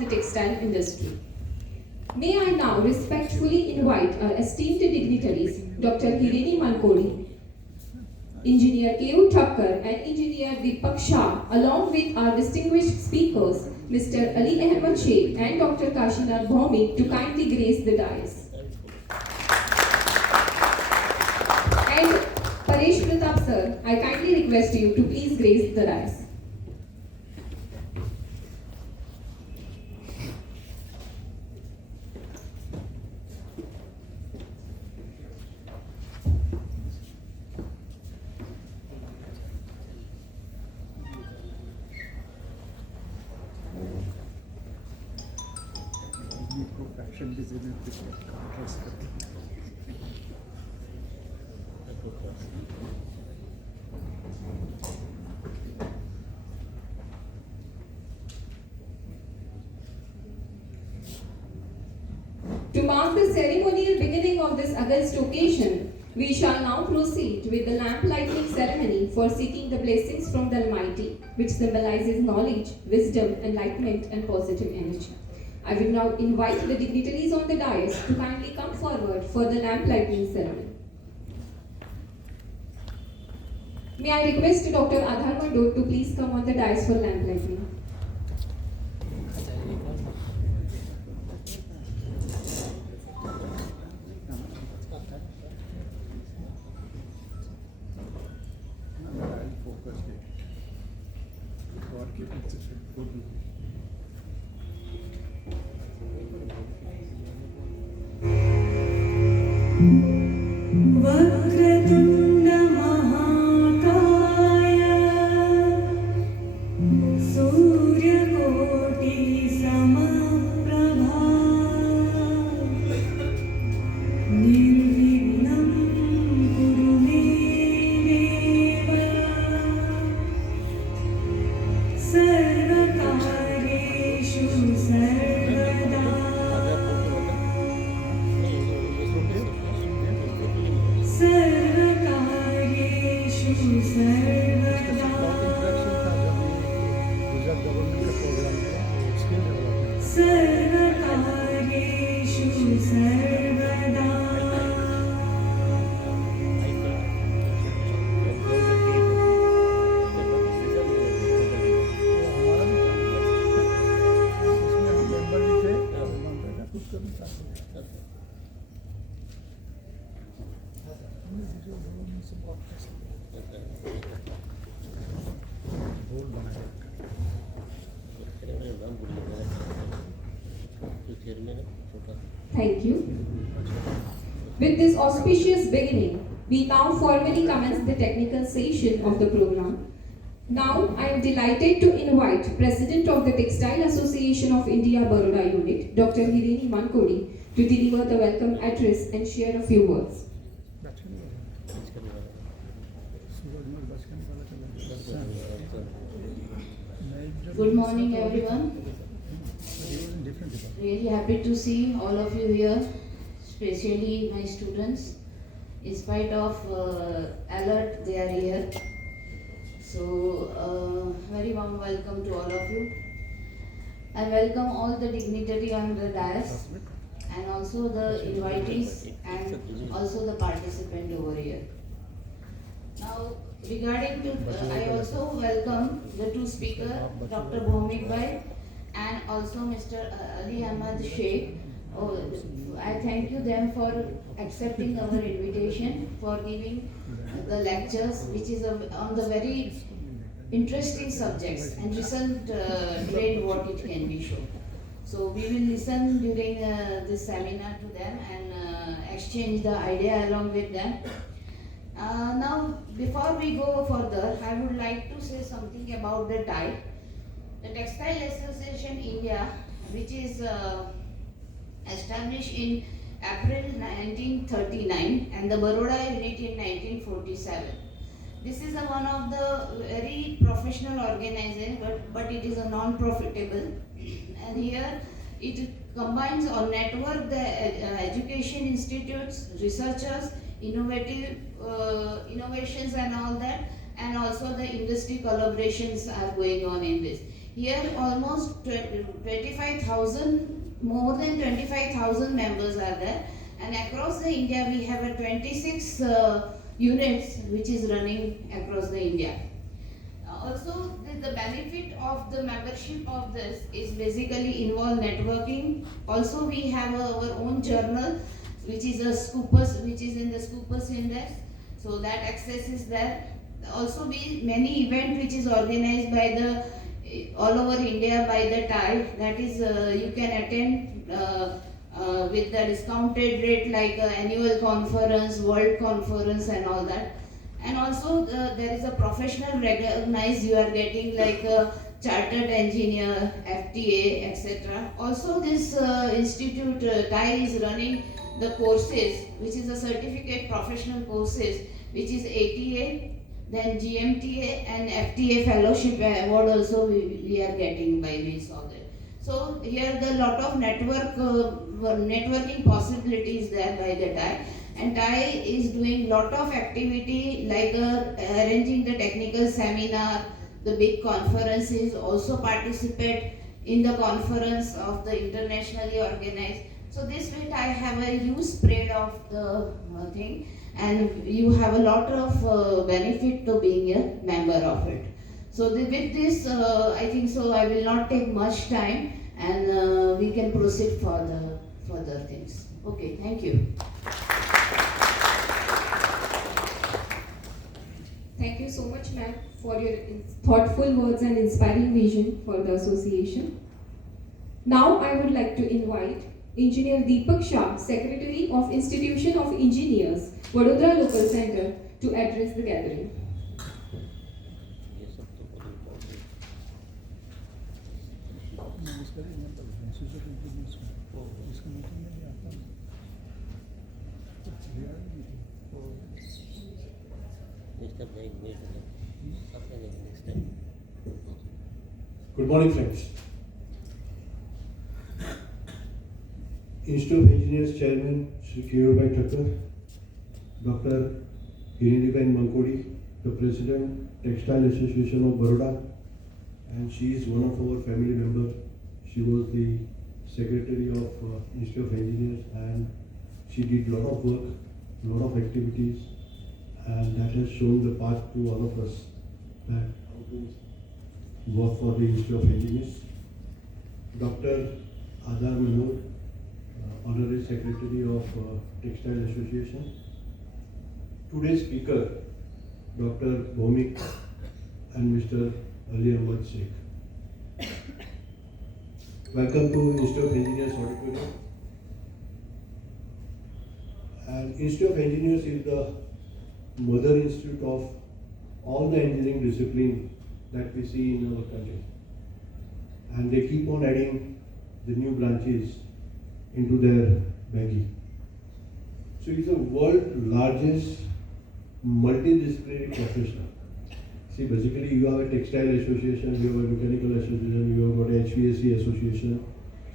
of the textile industry. May I now respectfully invite our esteemed dignitaries, Dr. Hirini Mankodi, Engineer K.U. Thakkar and Engineer Deepak Shah, along with our distinguished speakers, Mr. Aliahmed Shaikh and Dr. Kashinath Bhaumik, to kindly grace the dais. And Paresh Pratap sir, I kindly request you to please grace the dais. Fashion designer contrast To mark the ceremonial beginning of this august occasion, we shall now proceed with the lamp lighting ceremony for seeking the blessings from the Almighty, which symbolizes knowledge, wisdom, enlightenment, and positive energy. I will now invite the dignitaries on the dais to kindly come forward for the lamp lighting ceremony. May I request Dr. Adhar Mandor to please come on the dais for lamp lighting. Thank you. With this auspicious beginning, we now formally commence the technical session of the program. Now, I am delighted to invite President of the Textile Association of India Baroda Unit, Dr. Hirini Mankodi, to deliver the welcome address and share a few words. Good morning, everyone. Really happy to see all of you here, especially my students. In spite of alert, they are here. So, very warm welcome to all of you. I welcome all the dignitary on the dais and also the invitees and also the participant over here. Now, regarding to, I also welcome the two speakers, Dr. Bhaumik Bhai and also Mr. Aliahmed Shaikh. Oh, I thank you them for accepting our invitation, for giving the lectures, which is on the very interesting subjects and recent trend what it can be shown. So we will listen during this seminar to them and exchange the idea along with them. Now, before we go further, I would like to say something about the tie. The Textile Association India, which is established in April 1939 and the Baroda unit in 1947. This is one of the very professional organization, but it is a non-profitable. And here it combines or network the education institutes, researchers, innovations and all that, and also the industry collaborations are going on in this. Here almost 25,000, more than 25,000 members are there, and across the India we have a 26 units which is running across the India. Also, the benefit of the membership of this is basically involve networking. Also, we have our own journal, which is a Scoopers, which is in the Scoopers Index. So that access is there. Also, many event which is organized by the all over India by the TIE. That is, you can attend with the discounted rate, like annual conference, world conference, and all that. And also there is a professional recognized, you are getting like a chartered engineer, FTA, etc. Also this institute TIE is running the courses, which is a certificate professional courses, which is ATA, then GMTA and FTA fellowship award also we are getting by means of that. So here the lot of networking possibilities there by the TIE. And TIE is doing lot of activity like arranging the technical seminar, the big conferences, also participate in the conference of the internationally organized. So this way TIE have a huge spread of the thing, and you have a lot of benefit to being a member of it. So with this, I think so I will not take much time, and we can proceed for the further things. Okay, thank you. Thank you so much, ma'am, for your thoughtful words and inspiring vision for the association. Now I would like to invite Engineer Deepak Shah, Secretary of Institution of Engineers, Vadodara Local Center, to address the gathering. Good morning, friends. Institute of Engineers Chairman Shri K.N. Dr. Hirendiben Mankodi, the President, Textile Association of Baroda, and she is one of our family members. She was the Secretary of Institute of Engineers, and she did a lot of work, a lot of activities, and that has shown the path to all of us that how to work for the Institute of Engineers. Dr. Adar Manor, Honorary Secretary of Textile Association. Today's speaker, Dr. Bhaumik and Mr. Aliahmed Shaikh. Welcome to Institute of Engineers Auditorium. And Institute of Engineers is the mother institute of all the engineering discipline that we see in our country. And they keep on adding the new branches into their baggie. So it's the world's largest multidisciplinary profession. See, basically you have a textile association, you have a mechanical association, you have got a HVAC association.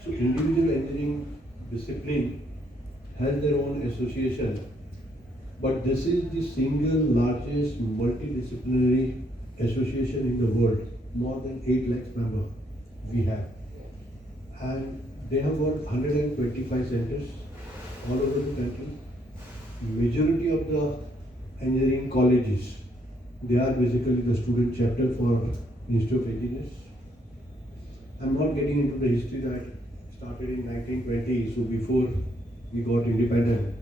So individual engineering discipline has their own association, but this is the single largest multidisciplinary association in the world. More than 8 lakhs members we have. And they have got 125 centers all over the country. Majority of the engineering colleges, they are basically the student chapter for Institute of Engineers. I'm not getting into the history that started in 1920, so before we got independent,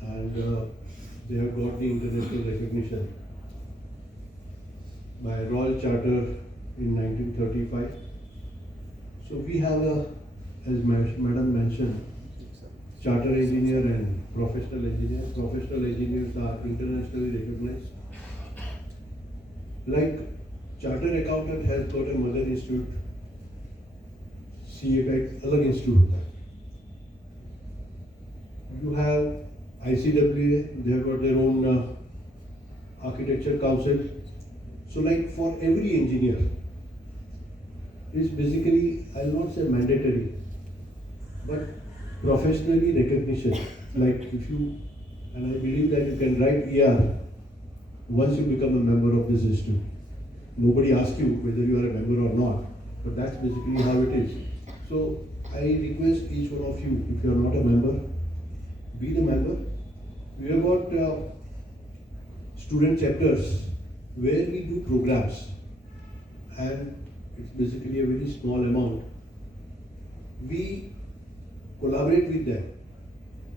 and they have got the international recognition by Royal Charter in 1935. So we have a, as Madam mentioned, charter engineer and professional engineers. Professional engineers are internationally recognized. Like chartered accountant has got a mother institute, CAPEC, other institute. You have ICWA, they have got their own architecture council. So like for every engineer, it's basically, I'll not say mandatory, but professionally recognition. Like if you, and I believe that you can write ER once you become a member of this institute. Nobody asks you whether you are a member or not. but that's basically how it is. So I request each one of you, if you are not a member, be the member. We have got student chapters where we do programs, and it's basically a very small amount. We collaborate with them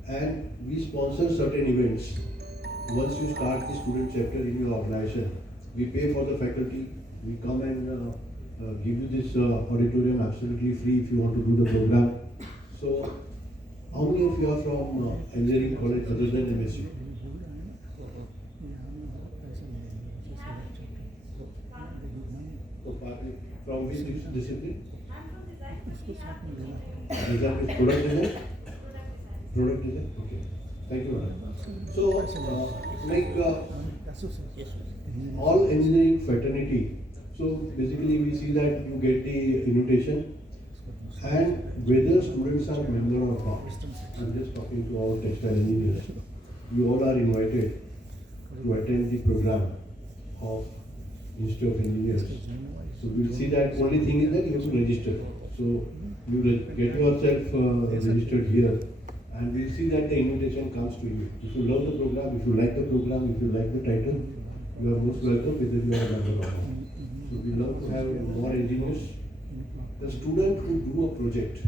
and we sponsor certain events. Once you start the student chapter in your organization, we pay for the faculty, we come and give you this auditorium absolutely free if you want to do the program. So, how many of you are from engineering college other than MSU? From which discipline? Design is product design? Product design? Okay. Thank you, madam. So, all engineering fraternity. So basically we see that you get the invitation, and whether students are member or not, I'm just talking to all textile engineers, you all are invited to attend the program of Institute of Engineers. So we'll see that only thing is that you have to register. So you get yourself registered here, and we'll see that the invitation comes to you. If you love the program, if you like the program, if you like the title, you are most welcome whether you are a member or not. So we love to have more engineers. The student who do a project,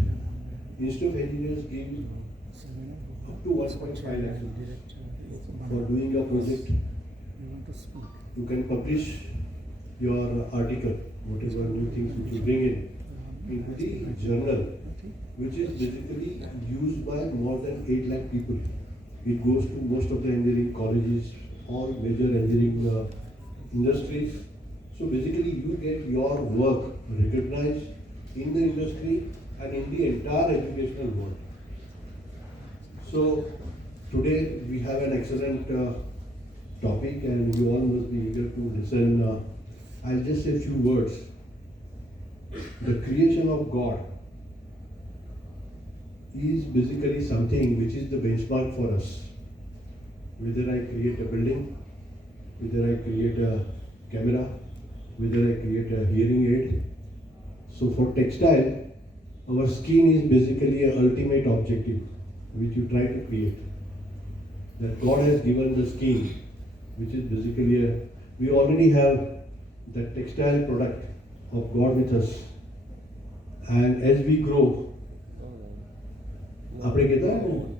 Institute of Engineers give up to 1.5 lakh for doing a project. You can publish your article, whatever new things which you bring in, into the journal, which is basically used by more than 8 lakh people. It goes to most of the engineering colleges, all major engineering industries. So basically you get your work recognized in the industry and in the entire educational world. So today we have an excellent topic, and you all must be eager to listen. I'll just say a few words. The creation of God is basically something which is the benchmark for us. Whether I create a building, whether I create a camera, whether I create a hearing aid. So for textile, our skin is basically an ultimate objective which you try to create. That God has given the skin, which is basically we already have the textile product of God with us. And as we grow, આપણે કહેતા હોય ને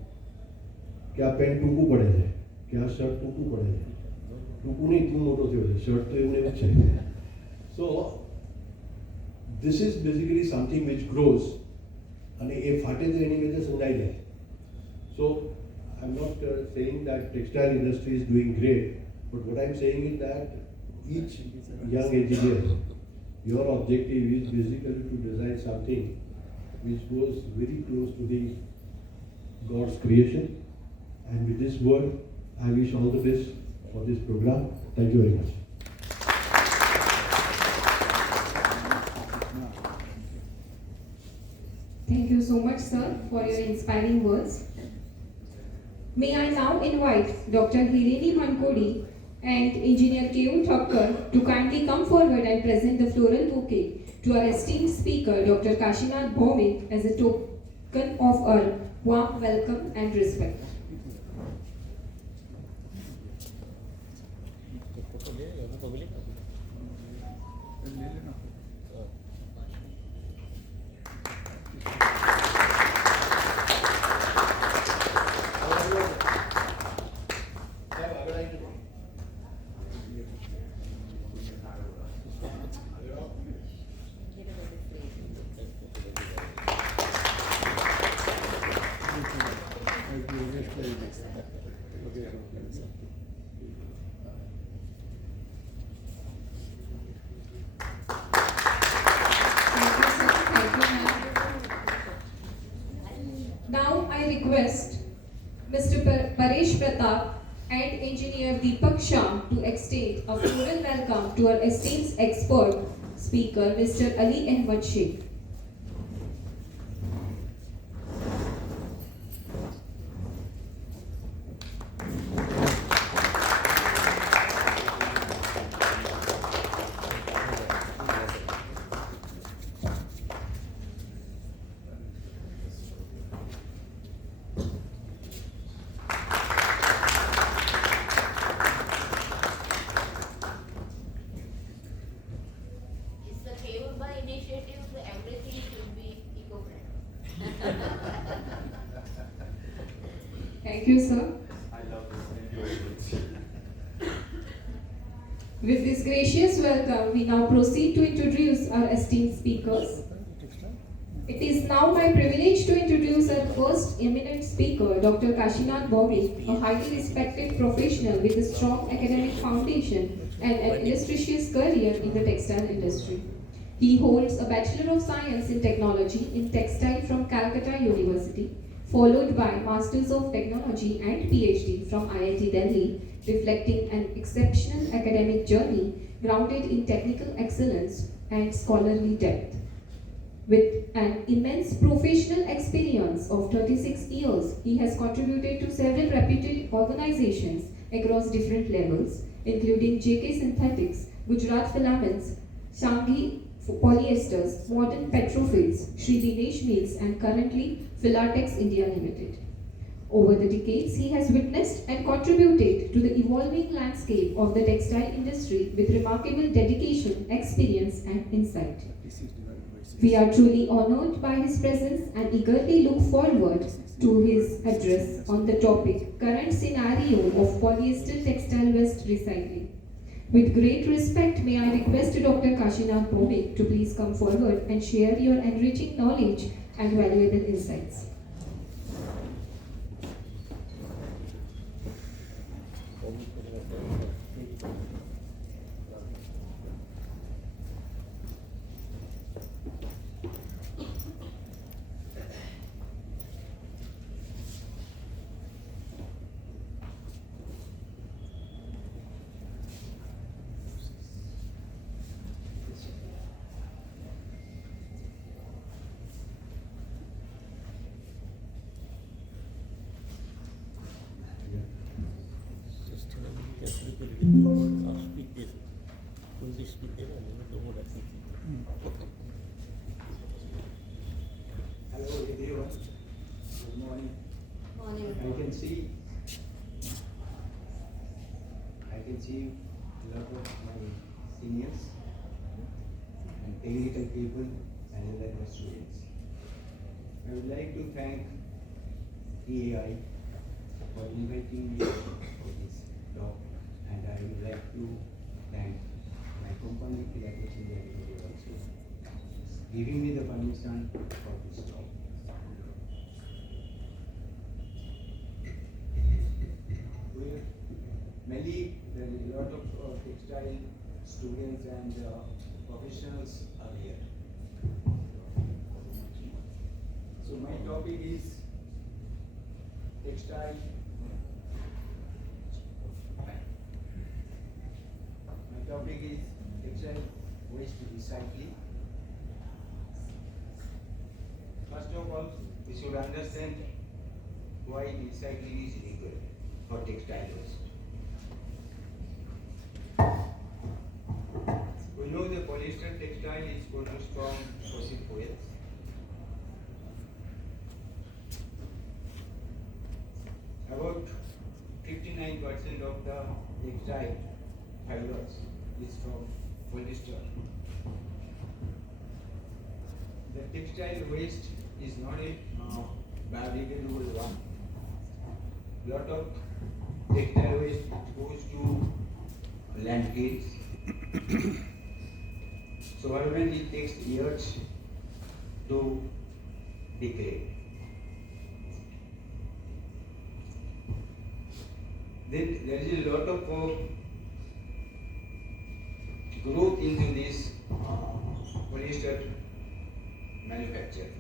કે આ pant ટૂંકું પડે છે, કે આ શર્ટ ટૂંકું પડે છે. ટૂંકું નહીં, એટલું મોટો થયો છે, શર્ટ તો એવું એવું છે. So this is basically something which grows, અને એ ફાટે તો એની વચ્ચે સંડાઈ જાય. So I'm not saying that textile industry is doing great, but what I'm saying is that each young engineer, your objective is basically to design something which goes very close to the God's creation. And with this word, I wish all the best for this program. Thank you very much. Thank you so much, sir, for your inspiring words. May I now invite Dr. Hireni Mankodi and Engineer K.N. to kindly come forward and present the floral bouquet to our esteemed speaker, Dr. Kashinath Bhaumik, as a token of our warm welcome and respect. Now I request Mr. Paresh Pratap and Engineer Deepak Shah to extend a floral welcome to our esteemed expert speaker, Mr. Aliahmed Shaikh. Thank you, sir. I love this. With this gracious welcome, we now proceed to introduce our esteemed speakers. It is now my privilege to introduce our first eminent speaker, Dr. Kashinath Bhaumik, a highly respected professional with a strong academic foundation and an illustrious career in the textile industry. He holds a Bachelor of Science in Technology in Textile from Calcutta University, followed by Masters of Technology and PhD from IIT Delhi, reflecting an exceptional academic journey grounded in technical excellence and scholarly depth. With an immense professional experience of 36 years, he has contributed to several reputed organizations across different levels, including JK Synthetics, Gujarat Filaments, Shanghai Polyesters, Modern Petrofields, Sri Dinesh Mills, and currently Filatex India Limited. Over the decades, he has witnessed and contributed to the evolving landscape of the textile industry with remarkable dedication, experience, and insight. We are truly honored by his presence and eagerly look forward to his address on the topic Current Scenario of Polyester Textile Waste Recycling. With great respect, may I request Dr. Kashinath Bhaumik to please come forward and share your enriching knowledge and valuable insights. Hello everyone, good morning. Morning. I can see a lot of my seniors and technical people and other my students. I would like to thank EAI for inviting me for this talk, and I would like to thank my company Filatex India Limited also giving me the permission for this talk. Mainly, there is a lot of textile students and professionals are here. So my topic is textile. My topic is textile waste recycling. First of all, we should understand why recycling is required for textile waste. We know the polyester textile is produced from fossil fuels. About 59% of the textile fibers is from polyester. The textile waste is not a biodegradable one. Lot of textile waste goes to landfills. So when it takes years to degrade. Then there is a lot of growth into this polyester manufacture.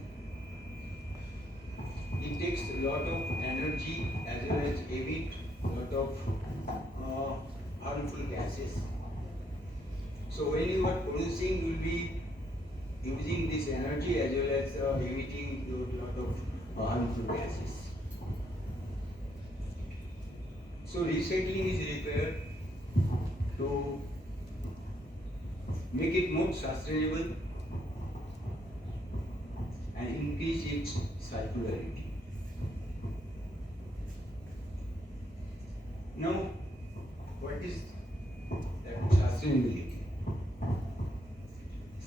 It takes a lot of energy as well as emit a lot of harmful gases. So when you are producing, you will be using this energy as well as emitting a lot of harmful gases. So recycling is required to make it more sustainable and increase its circularity. Now, what is that sustainability?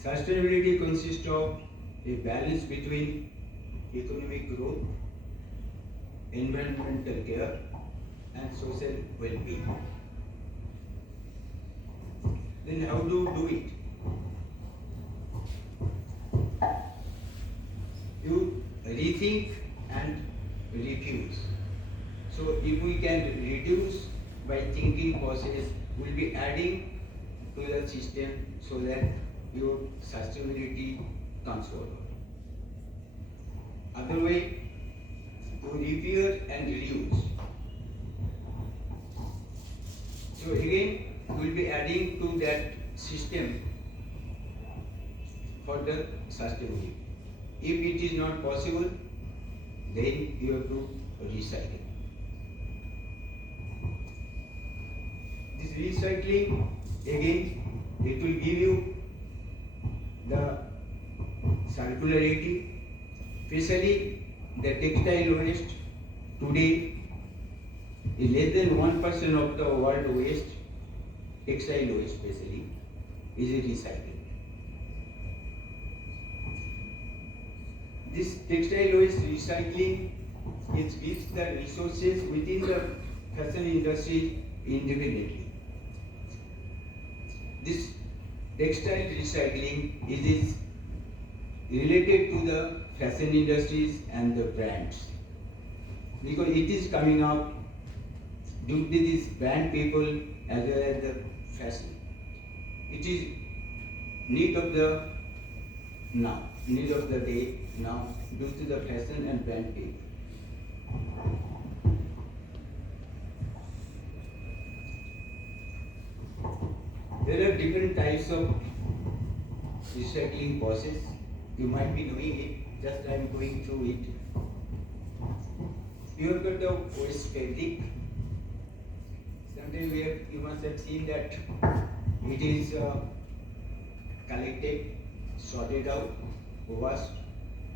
Sustainability consists of a balance between economic growth, environmental care, and social well-being. Then how do you do it? You rethink and refuse. So if we can reduce by thinking process, we'll be adding to the system so that your sustainability comes forward. Other way, to repair and reuse. So again, we'll be adding to that system for the sustainability. If it is not possible, then you have to recycle. This recycling, again, it will give you the circularity, especially the textile waste today is less than 1% of the world waste, textile waste especially, is recycled. This textile waste recycling, it gives the resources within the fashion industry independently. This textile recycling is related to the fashion industries and the brands, because it is coming up due to these brand people as well as the fashion. It is need of the day now due to the fashion and brand people. There are different types of recycling process. You might be knowing it, just I am going through it. You have got the waste fabric. Sometimes you must have seen that it is collected, sorted out, washed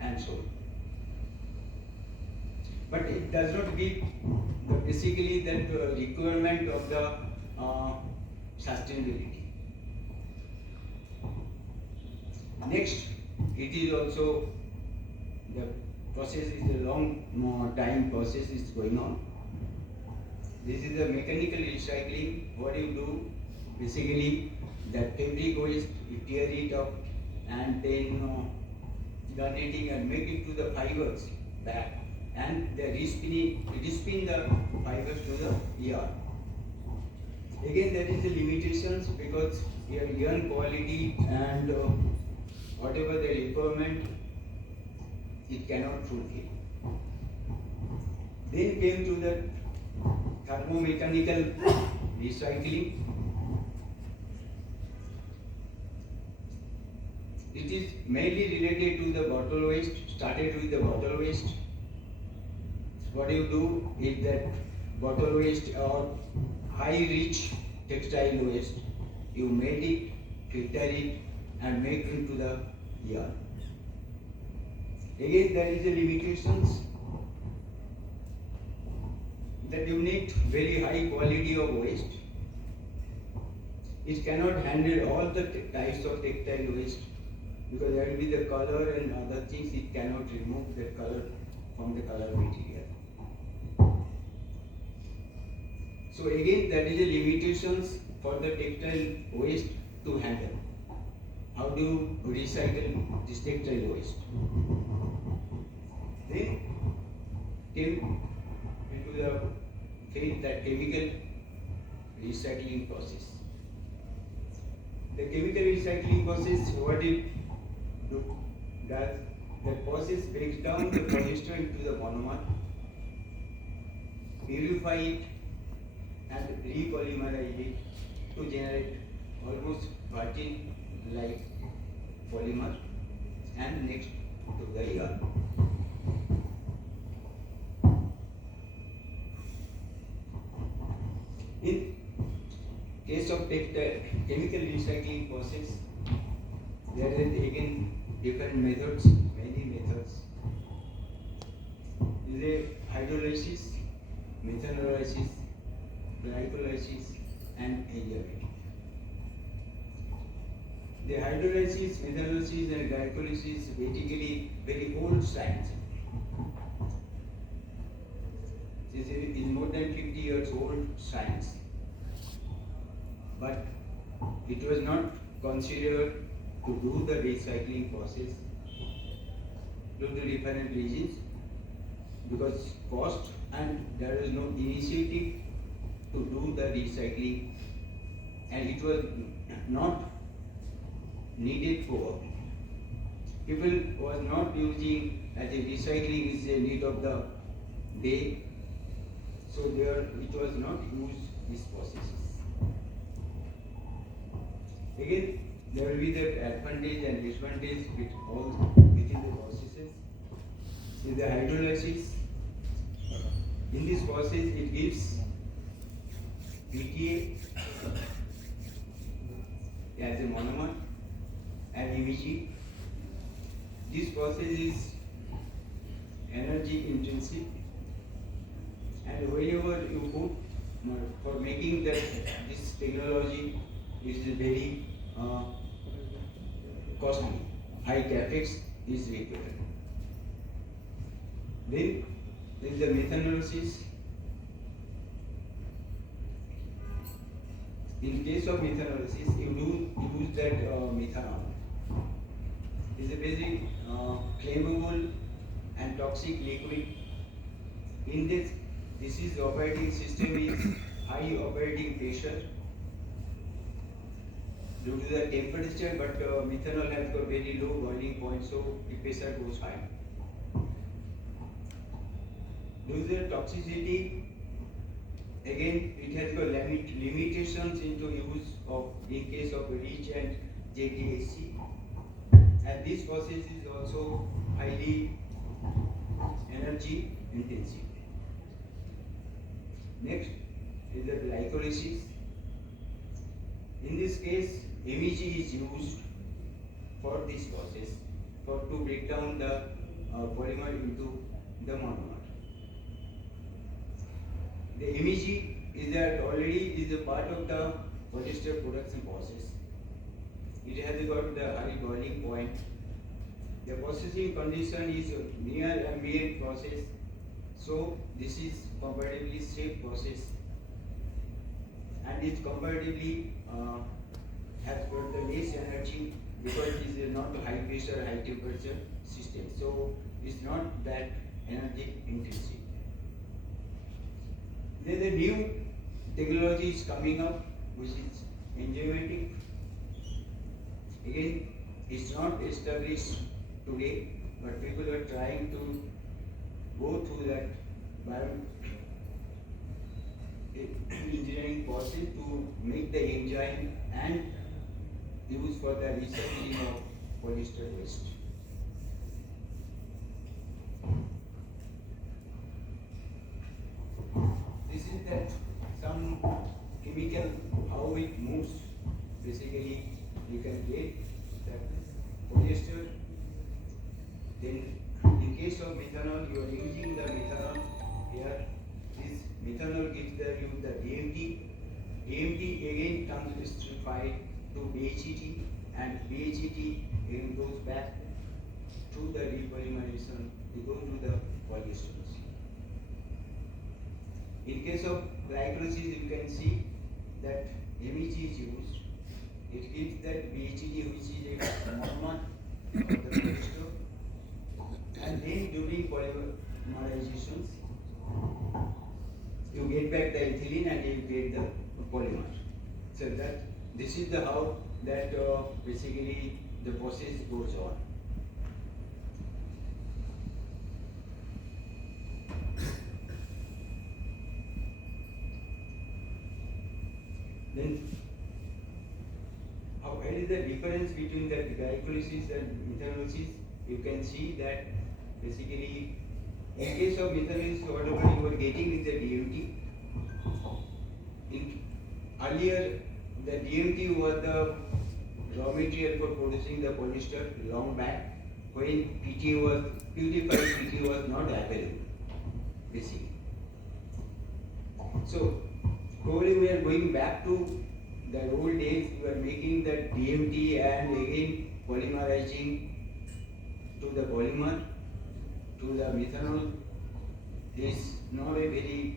and sold. But it does not give basically that requirement of the sustainability. Next, it is also the process is a long time process is going on. This is the mechanical recycling. What you do, basically, that fabric waste, you tear it up and then donating and make it to the fibers back, and they respin the fibers to the yarn. Again, there is a limitations because your yarn quality and whatever the requirement, it cannot fulfill. Then came to the thermomechanical recycling. It is mainly related to the bottle waste, started with the bottle waste. What you do is that bottle waste or high rich textile waste, you made it, filter it and make it to the yarn. Again, there is a limitations that you need very high quality of waste. It cannot handle all the types of textile waste because there will be the color and other things. It cannot remove the color from the color material. So again, there is a limitations for the textile waste to handle. How do you recycle this textile waste? Then came into the chemical recycling process. The chemical recycling process, what it does, the process breaks down the polyester into the monomer, purify it and repolymerize it to generate almost virgin like polymer and next to the yarn. In case of chemical recycling process, there is again different methods, many methods. There is hydrolysis, methanolysis, glycolysis and adiabatic. The hydrolysis, methanolysis and glycolysis is basically very old science. than 50 years old science. But it was not considered to do the recycling process due to different reasons, because cost, and there is no initiative to do the recycling, and it was not needed for people was not using as a recycling is a need of the day, so there it was not used these processes. Again, there will be the advantage and disadvantage with all within the processes. In the hydrolysis, in this process it gives PTA as a monomer and MEG. This process is energy intensive, and wherever you put for making that this technology is very costly, high capex is required. Then there is the methanolysis. In case of methanolysis, you use that methanol. It's a very flammable and toxic liquid. In this is operating system is high operating pressure due to the temperature, but methanol has got very low boiling point, so the pressure goes high. Due to the toxicity, again it has got limitations into use of in case of REACH and JDSC. And this process is also highly energy intensive. Next is the glycolysis. In this case, MEG is used for this process to break down the polymer into the monomer. The MEG is that already is a part of the polyester production process. It has got the high boiling point. The processing condition is near ambient process, so this is comparatively safe process, and it comparatively has got the less energy because it is not a high pressure, high temperature system, so it's not that energy intensive. Then the new technology is coming up, which is enzymatic. Again, it's not established today, but people are trying to go through that engineering process to make the enzyme and use for the recycling of polyester waste. This is that some chemical, how it moves. Basically, you can get that polyester. Then, in case of methanol, you are using the methanol here. This methanol gives you the DMT. DMT again comes esterified to BHET, and BHET again goes back to the repolymerization to go to the polyesters. In case of glycolysis, you can see that MEG is used. It gives that BHET, which is a monomer of the polyester, and then during polymerizations, you get back the ethylene and you get the polymer. So that this is the how that basically the process goes on. Then, what is the difference between the glycolysis and methanolysis? You can see that basically, in case of methanolysis, whatever you are getting is the DMT. Earlier, the DMT was the raw material for producing the polyester long back, when PTA was purified PTA was not available, basically. So, probably we are going back to the old days. We are making the DMT and again polymerizing to the polymer, to the methanol, is not a very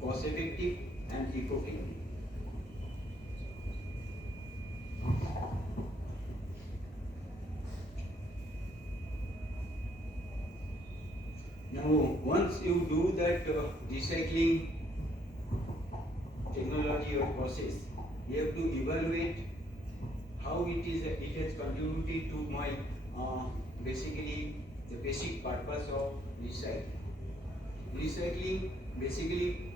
cost effective and eco-friendly. Now, once you do that recycling technology or process, you have to evaluate how it has contributed to my basically the basic purpose of recycling. Recycling basically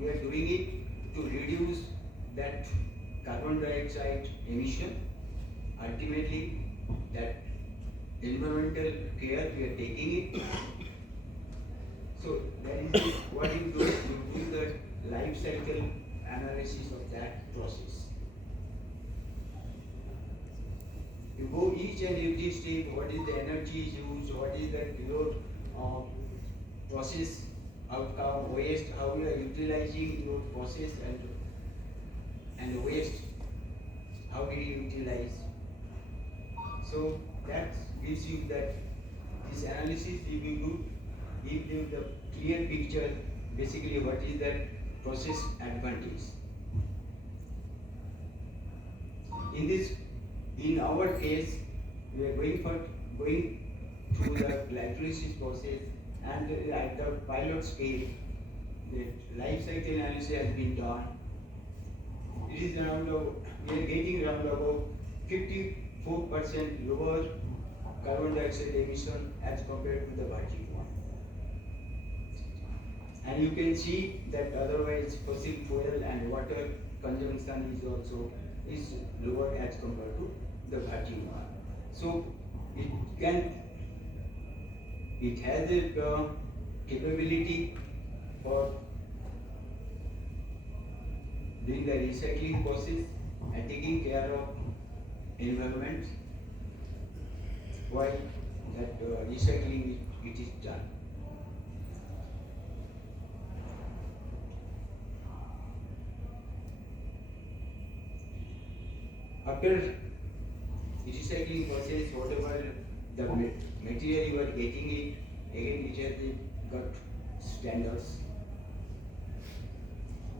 we are doing it to reduce that carbon dioxide emission. Ultimately, that environmental care we are taking it. So that is what you do. You do the life cycle analysis of that process. You go each and every step, what is the energy used, what is the your process outcome, waste, how you are utilizing your process and waste, how do you utilize. So that gives you that this analysis will be good, give you the clear picture, basically what is that process advantage. In our case, we are going through the glycolysis process, and at the pilot scale, the life cycle analysis has been done. It is around we are getting around about 54% lower carbon dioxide emission as compared to the virgin one. And you can see that otherwise fossil fuel and water consumption is also lower as compared to the virgin one. So it has a capability for doing the recycling process and taking care of environment while that recycling it is done. After recycling process, whatever the material you are getting it, again it has got standards.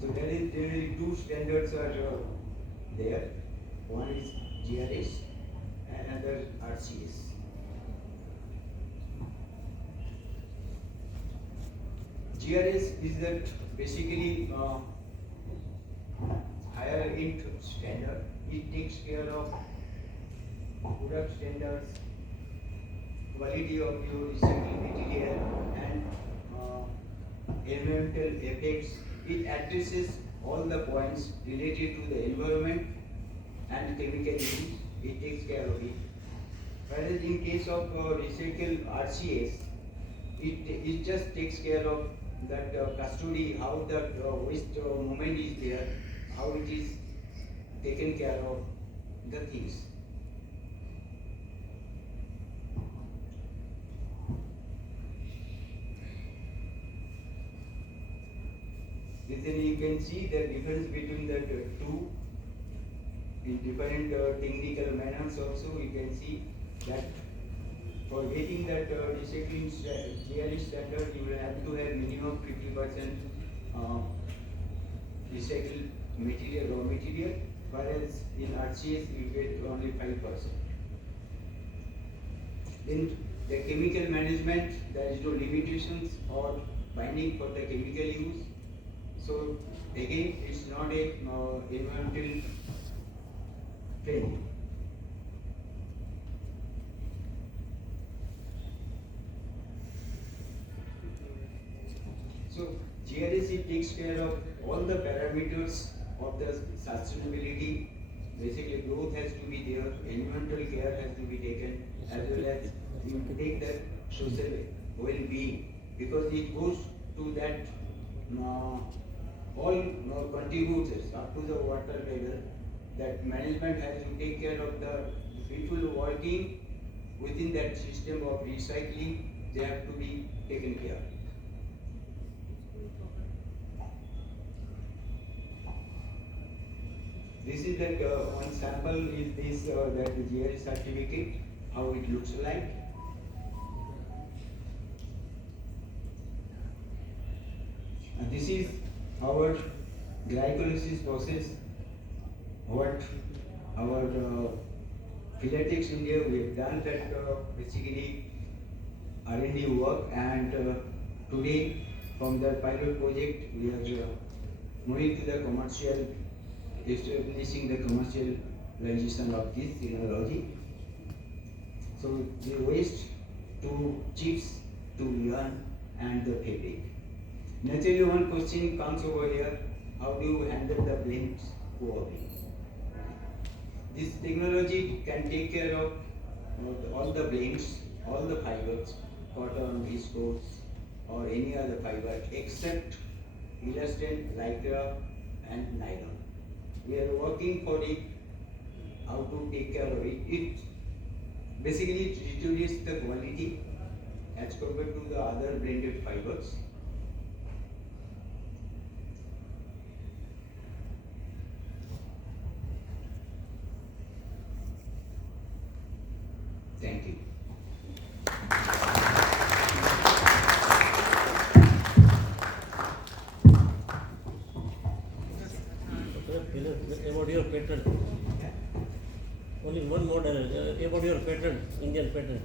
So there is two standards are there. One is GRS and another RCS. GRS is that basically higher end standard. It takes care of product standards, quality of your recycling material, and environmental effects. It addresses all the points related to the environment and chemical use. It takes care of it. Whereas in case of recycle RCS, it just takes care of that custody, how that waste movement is there, how it is taken care of the things. Then you can see the difference between the two in different technical manners. Also, you can see that for getting that recycling GRE standard, you will have to have minimum 50% recycled material, raw material, whereas in RCS you get only 5%. Then the chemical management, there is no limitations or binding for the chemical use. So again, it's not a environmental friendly. So GRSE takes care of all the parameters of the sustainability. Basically, growth has to be there, environmental care has to be taken, as well as you take that social well-being, because it goes to that all contributors up to the water level. That management has to take care of the people working within that system of recycling. They have to be taken care of. This is that one sample is this that GRE certificate, how it looks like. glycolysis process, what our Philetics India, we have done that basically R&D work, and today from the pilot project we are moving to the commercial, establishing the commercialization of this technology. So the waste to chips to yarn and the fabric. Naturally, one question comes over here: how do you handle the blends overlay? This technology can take care of all the blends, all the fibers, cotton, viscose, or any other fiber except elastin, lycra, and nylon. We are working for it, how to take care of it. It basically reduces the quality as compared to the other blended fibers. Thank you. About your pattern. Only one model. About your pattern, Indian pattern.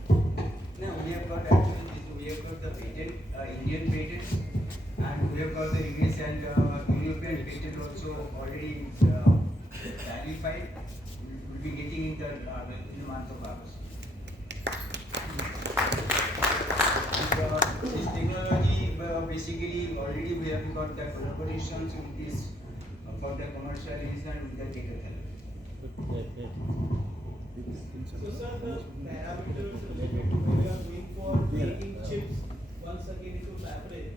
Now we have got actually we have got the patent, Indian patent, and we have got the English and European patent also already clarified. We will be getting in the month of August. This technology basically already we have got the collaborations with this for the commercialization with the data therapy. So sir, the parameters when you are going for making chips once again into fabric,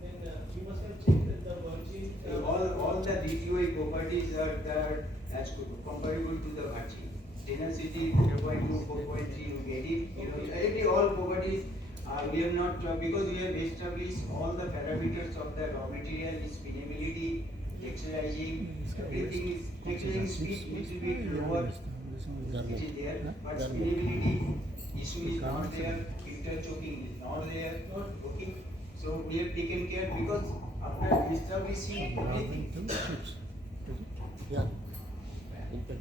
then you must have checked that the virgin. All the DTOI properties are there as comparable to the virgin. Tenacity 0.2, 4.3, you get it. You know, every all properties we have not because we have established all the parameters of the raw material, its spinability, texturizing, everything is texturizing speed little bit lower. It is there, but spinability issue is not there, filter choking is not there. Okay, so we have taken care because after establishing everything, Yeah. after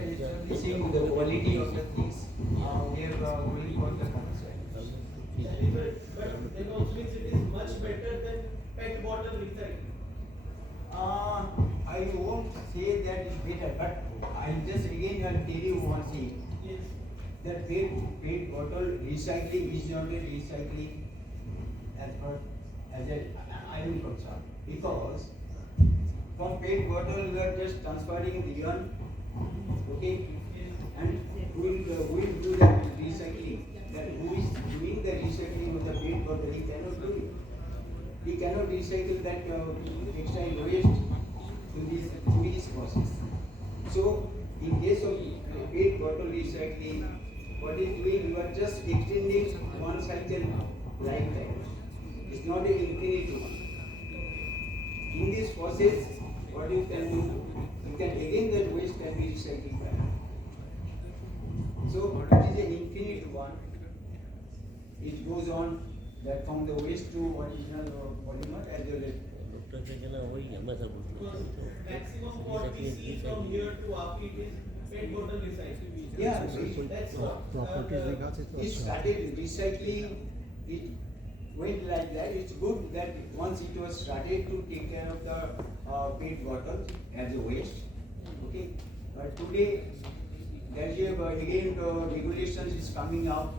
establishing the quality of the things, we are going for the commercial. But then also means it is much better than PET bottle recycling. I won't say that is better, but I'll just again I'll tell you one thing. Yes. That PET bottle recycling is not a recycling as far as I am concerned, because from PET bottle we are just transferring the yarn, okay, and we'll do that recycling. That who is doing the recycling of the PET bottle, he cannot do it. He cannot recycle that textile waste through this process. So, in case of PET bottle recycling, what is doing, you are just extending one cycle lifetime. It's not an infinite one. In this process, what you can do, you can again that waste can be recycled back. So, it is an infinite one. It goes on that from the waste to original polymer as well as. Because maximum what we see from here to after it is PET bottle recycling. Yeah, That's what. Properties regards it It started recycling, it went like that. It's good that once it was started to take care of the PET bottles as a waste. Okay, but today there is again regulations is coming out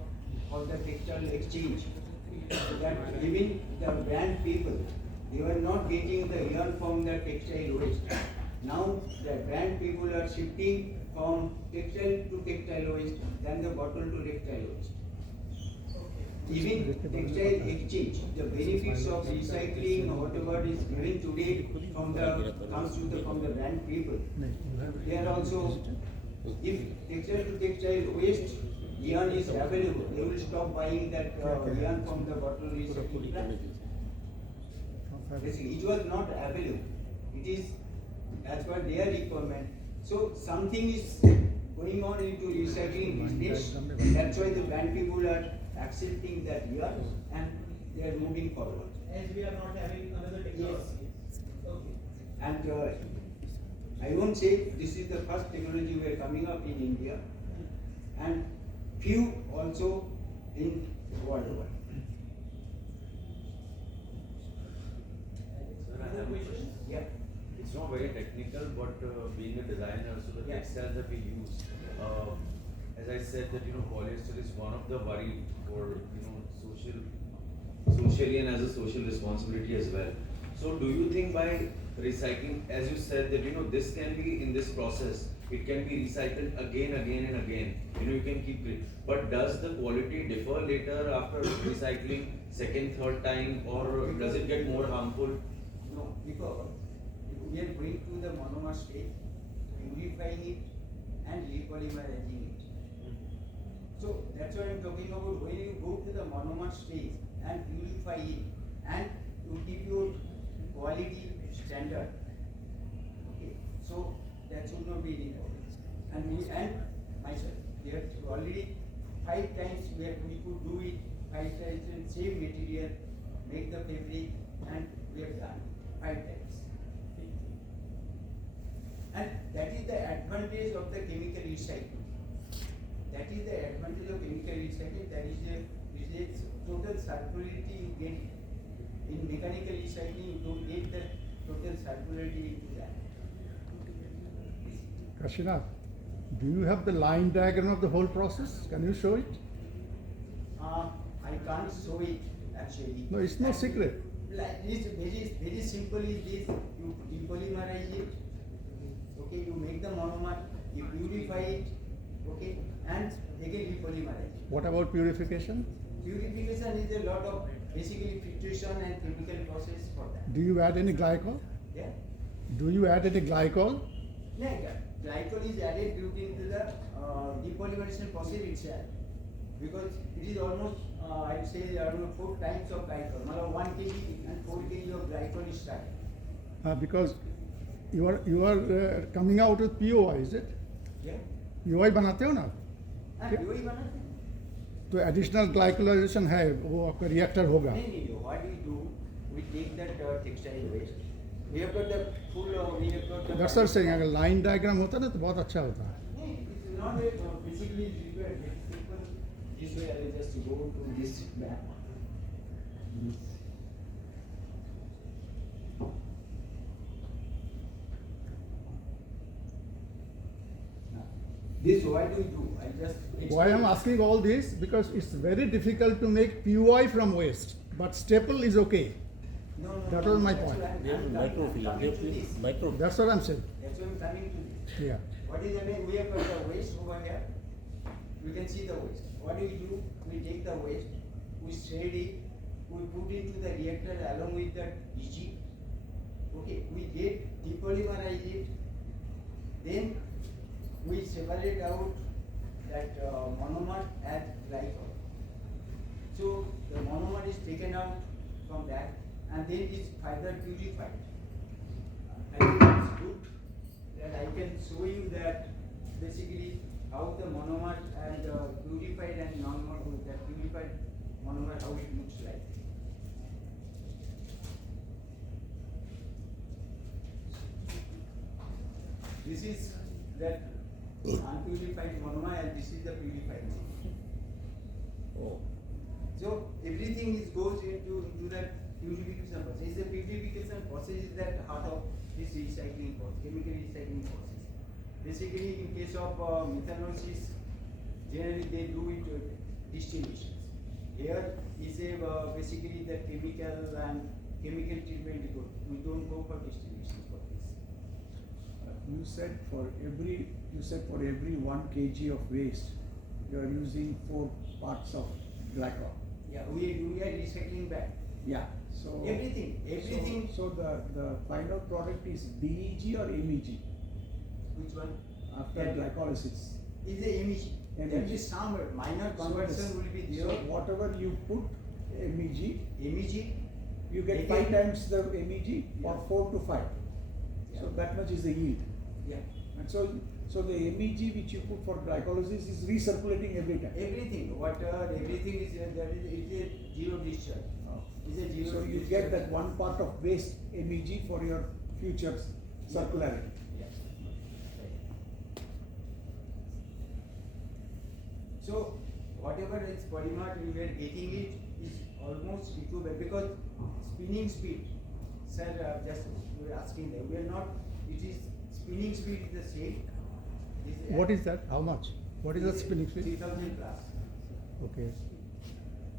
for the textile exchange. That even the brand people, they were not getting the yarn from the textile waste. Now the brand people are shifting from textile to textile waste, then the bottle to textile waste. Even textile exchange, the benefits of recycling or whatever is given today from the comes to the from the brand people. They are also, if textile to textile waste yarn is available, they will stop buying that yarn from the bottle recycling plant. Basically, it was not available. It is as per their requirement. So something is going on into recycling business. That's why the brand people are accepting that yarn and they are moving forward. As we are not having another technology. Yes. Okay. And I won't say this is the first technology we are coming up in India, and few also in world over. Sir, I have a question. Yeah. It's not very technical, but being a designer, so the Yeah. textiles that we use, as I said that polyester is one of the worry for socially and as a social responsibility as well. So do you think by recycling, as you said that this can be in this process, it can be recycled again and again. You can keep it. But does the quality differ later after recycling second, third time, or does it get more harmful? No, because we are going to the monomer stage, purifying it and repolymerizing it. So that's what I'm talking about. When you go to the monomer stage and purify it and to keep your quality standard, okay, so that should not be any problem. And myself, we have already 5 times where we could do it 5 times in same material, make the fabric, and we have done 5 times. And that is the advantage of the chemical recycling. That is the advantage of chemical recycling. That is a total circularity you get. In mechanical recycling, you don't get the total circularity into that. Kashinath, do you have the line diagram of the whole process? Can you show it? I can't show it actually. No, it's no secret. Like this, very simple is this. You depolymerize it. Okay, you make the monomer, you purify it. Okay, and again repolymerize it. What about purification? Purification is a lot of basically filtration and chemical process for that. Do you add any glycol? Yeah. Do you add any glycol? Yeah, glycol is added due to the depolymerization process itself, because it is almost I'd say around 4 times of glycol. 1 kg and 4 kg of glycol is started. Because you are coming out with POI, is it? Yeah. POI बनाते हो ना? And you बनाते हैं? तो additional glycolization है, वो आपका reactor होगा. No. What we do, we take that textile waste. We have got the full. We have got the. That's what I'm saying. अगर line diagram होता ना तो बहुत अच्छा होता. No, it is not a basically required. This way I will just go to this map. This why do you do? I just. Why I'm asking all this? Because it's very difficult to make POI from waste, but staple is okay. No. That was my That's point. what I'm- They have I'm microfilm, coming they have to this. microfilm. That's what I'm saying. That's why I'm coming to this. Yeah. What is happening? We have got the waste over here. You can see the waste. What do? We take the waste, we shred it, we put into the reactor along with the DG. Okay, we get depolymerize it, then we separate out that monomer as glycol. So the monomer is taken out from that and then is further purified. I think it's good that I can show you that basically how the monomer and purified and non-monomer, that purified monomer, how it looks like. This is that unpurified monomer and this is the purified monomer. Oh. So everything goes into that purification process. The purification process is that heart of this recycling process, chemical recycling process. Basically, in case of methanolysis, generally they do it distillations. Here is a basically the chemical and chemical treatment. We don't go for distillation for this. You said for every 1 kg of waste, you are using 4 parts of glycol. Yeah, we are recycling back. Yeah. So Everything. So the final product is DEG or MEG Which one? after glycolysis. Is the MEG. MEG. There is some minor conversion will be there. So whatever you put MEG, MEG. you get Again- 5 times the MEG or Yeah. 4 to 5. So Yeah. that much is the yield. Yeah. And so the MEG which you put for glycolysis is recirculating every time. Everything. Everything is there is it's a zero discharge. Oh. It's a zero So you discharge. get that 1 part of waste MEG for your future circularity. Yes. So whatever is polymer we are getting it is almost equivalent because spinning speed, sir, just we were asking them, we are not, it is spinning speed is the same. What is that? How much? What is the spinning speed? 3000 plus. Okay.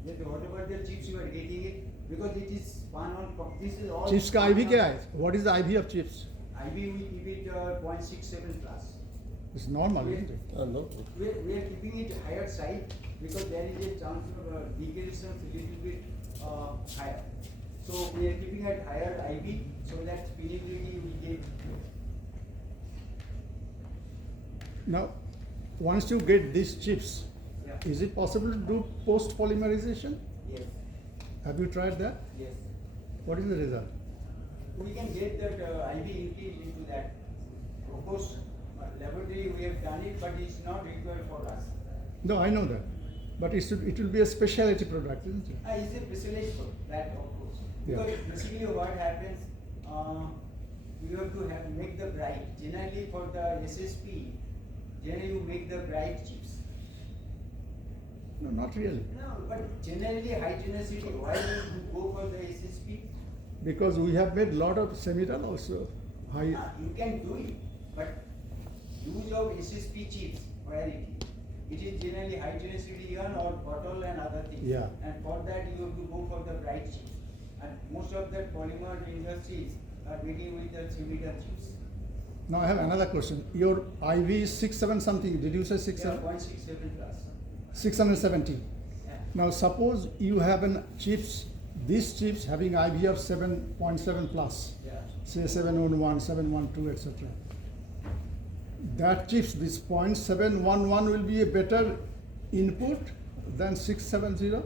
That whatever the chips you are getting it, because it is spun on, this is all. Chips का IV क्या है? What is the IV of chips? IV we keep it 0.67 plus. It's normal, isn't it? No. We are keeping it higher side because there is a chance of degradation a little bit higher. So we are keeping it higher IV so that spinability we get. Now, once you get these chips, Yeah. is it possible to do post polymerization? Yes, Have you tried that? yes. What is the result? We can get that IV increase into that. Of course, laboratory we have done it, but it's not required for us. No, I know that. But it will be a specialty product, isn't it? It's a specialized for that, of course. Yeah. Because basically what happens, you have to make the bright. Generally for the SSP, generally you make the bright chips. No, not really. No, but generally high tenacity, why do you go for the SSP? Because we have made lot of semi-dull also. High. You can do it, but use of SSP chips, variety. It is generally high tenacity yarn or bottle and other things. Yeah. And for that you have to go for the bright chips. And most of the polymer industries are making with the semi-dull chips. Now I have another question. Your IV is 67 something. Did you say 67? 0.67 plus. 670. Yeah. Now suppose you have an chips, these chips having IV of 7.7 plus, Yeah. say 711, 712, etc. That chips, this 0.711 will be a better input than 670.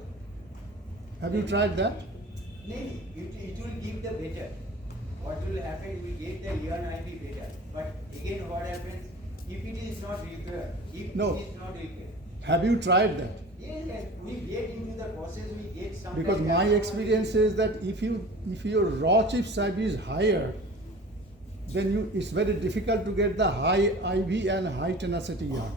Have you tried that? Maybe it will give the better. What will happen? We get the yarn IV better. But again, what happens if it is not required? If No. it is not required. Have you tried that? Yes, yes, we get into the process. We get some. Because my experience is that if your raw chips IV is higher, then it's very difficult to get the high IV and high tenacity yarn.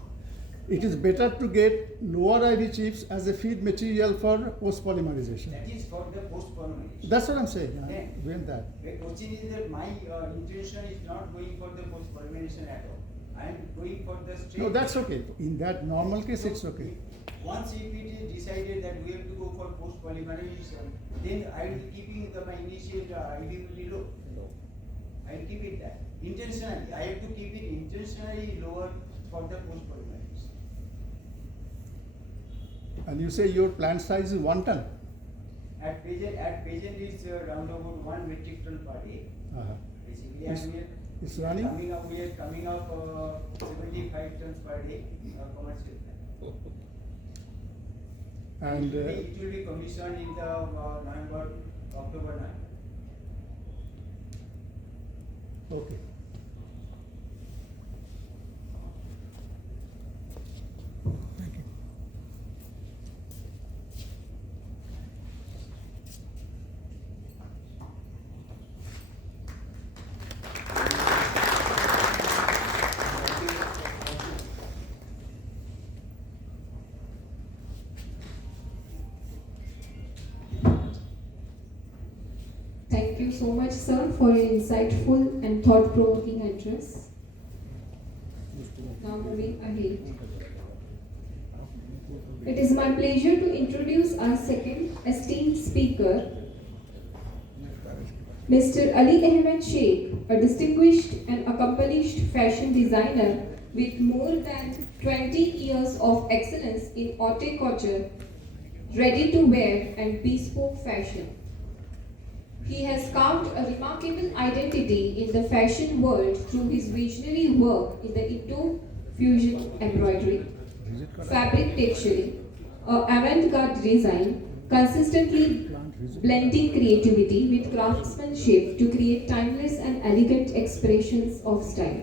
It is better to get lower IV chips as a feed material for post polymerization. That is for the post polymerization. That's what I'm saying. Yeah. I'm doing that. The question is that my intention is not going for the post polymerization at all. I am going for the straight. No, that's okay. In that normal case, it's okay. Once if it is decided that we have to go for post polymerization, then I will keeping my initial IV will be low. I will keep it that intentionally. I have to keep it intentionally lower for the post polymerization. And you say your plant size is 1 ton. At present it's around about 1 metric ton per day. Uh-huh. Basically, It's- and we are it's running? we are coming up 75 tons per day commercial plant. And It will be commissioned in the October 9. okay. Thank you. Thank you so much, sir, for your insightful and thought-provoking address. Now moving ahead. It is my pleasure to introduce our second esteemed speaker, Mr. Aliahmed Shaikh, a distinguished and accomplished fashion designer with more than 20 years of excellence in haute couture, ready-to-wear and bespoke fashion. He has carved a remarkable identity in the fashion world through his visionary work in the Indo-fusion embroidery, fabric texturing, avant-garde design, consistently blending creativity with craftsmanship to create timeless and elegant expressions of style.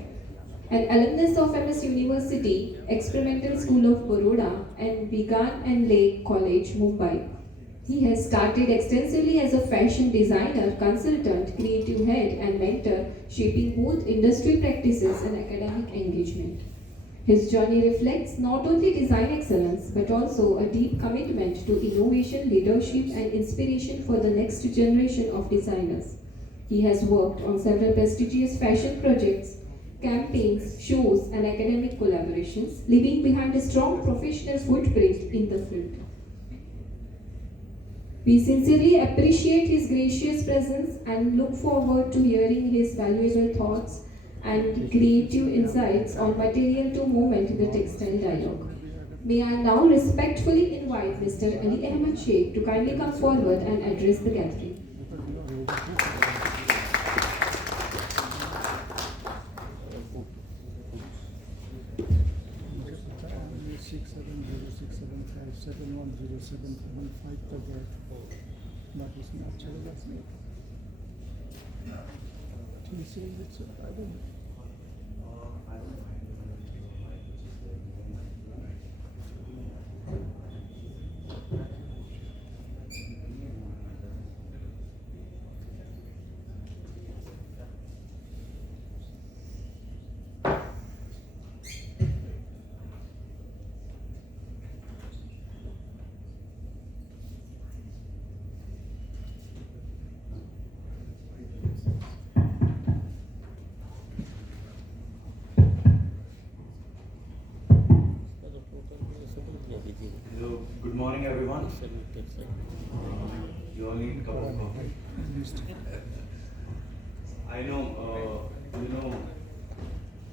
An alumnus of MS University, Experimental School of Baroda and Vigan and Lake College, Mumbai. He has started extensively as a fashion designer, consultant, creative head, and mentor, shaping both industry practices and academic engagement. His journey reflects not only design excellence but also a deep commitment to innovation, leadership, and inspiration for the next generation of designers. He has worked on several prestigious fashion projects, campaigns, shows, and academic collaborations, leaving behind a strong professional footprint in the field. We sincerely appreciate his gracious presence and look forward to hearing his valuable thoughts and creative insights on material to movement in the textile dialogue. May I now respectfully invite Mr. Aliahmed Shaikh to kindly come forward and address the gathering. Six 70757107715 तक है बाकी इसमें अच्छा लगा ठीक से I don't know. So, good morning, everyone. You all need a cup of coffee. I know,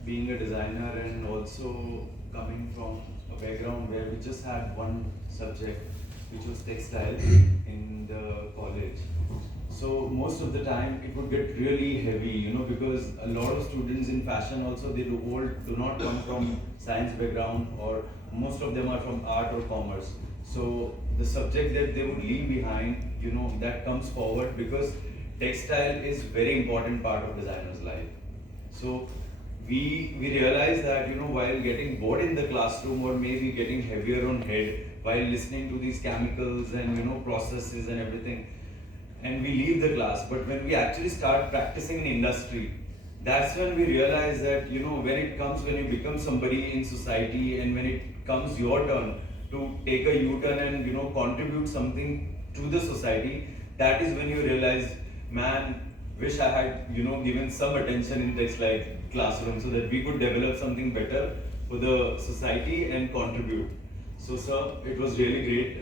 being a designer and also coming from a background where we just had one subject, which was textile in the college. So most of the time it would get really heavy, because a lot of students in fashion also do not come from science background, or most of them are from art or commerce. So the subject that they would leave behind, that comes forward because textile is very important part of designer's life. So we realize that while getting bored in the classroom or maybe getting heavier on head while listening to these chemicals and processes and everything, and we leave the class, but when we actually start practicing in industry, that's when we realize that when you become somebody in society and when it comes your turn to take a U-turn and contribute something to the society, that is when you realize, man, wish I had given some attention in textile classroom so that we could develop something better for the society and contribute. So sir, it was really great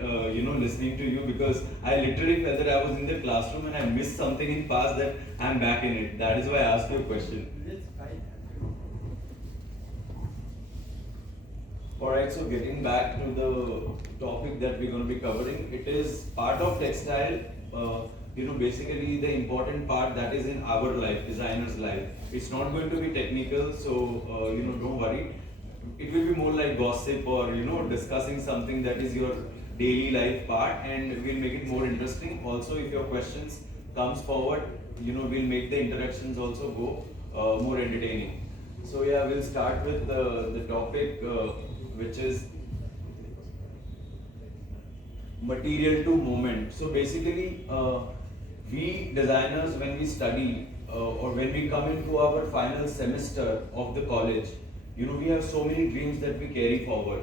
listening to you, because I literally felt that I was in the classroom and I missed something in past that I'm back in it. That is why I asked you a question. Alright, so getting back to the topic that we're going to be covering, it is part of textile, basically the important part that is in our life, designer's life. It's not going to be technical, so don't worry. It will be more like gossip or discussing something that is your daily life part, and we'll make it more interesting. Also, if your questions comes forward, we'll make the interactions also go more entertaining. So yeah, we'll start with the topic which is material to movement. So basically, we designers, when we study or when we come into our final semester of the college, we have so many dreams that we carry forward.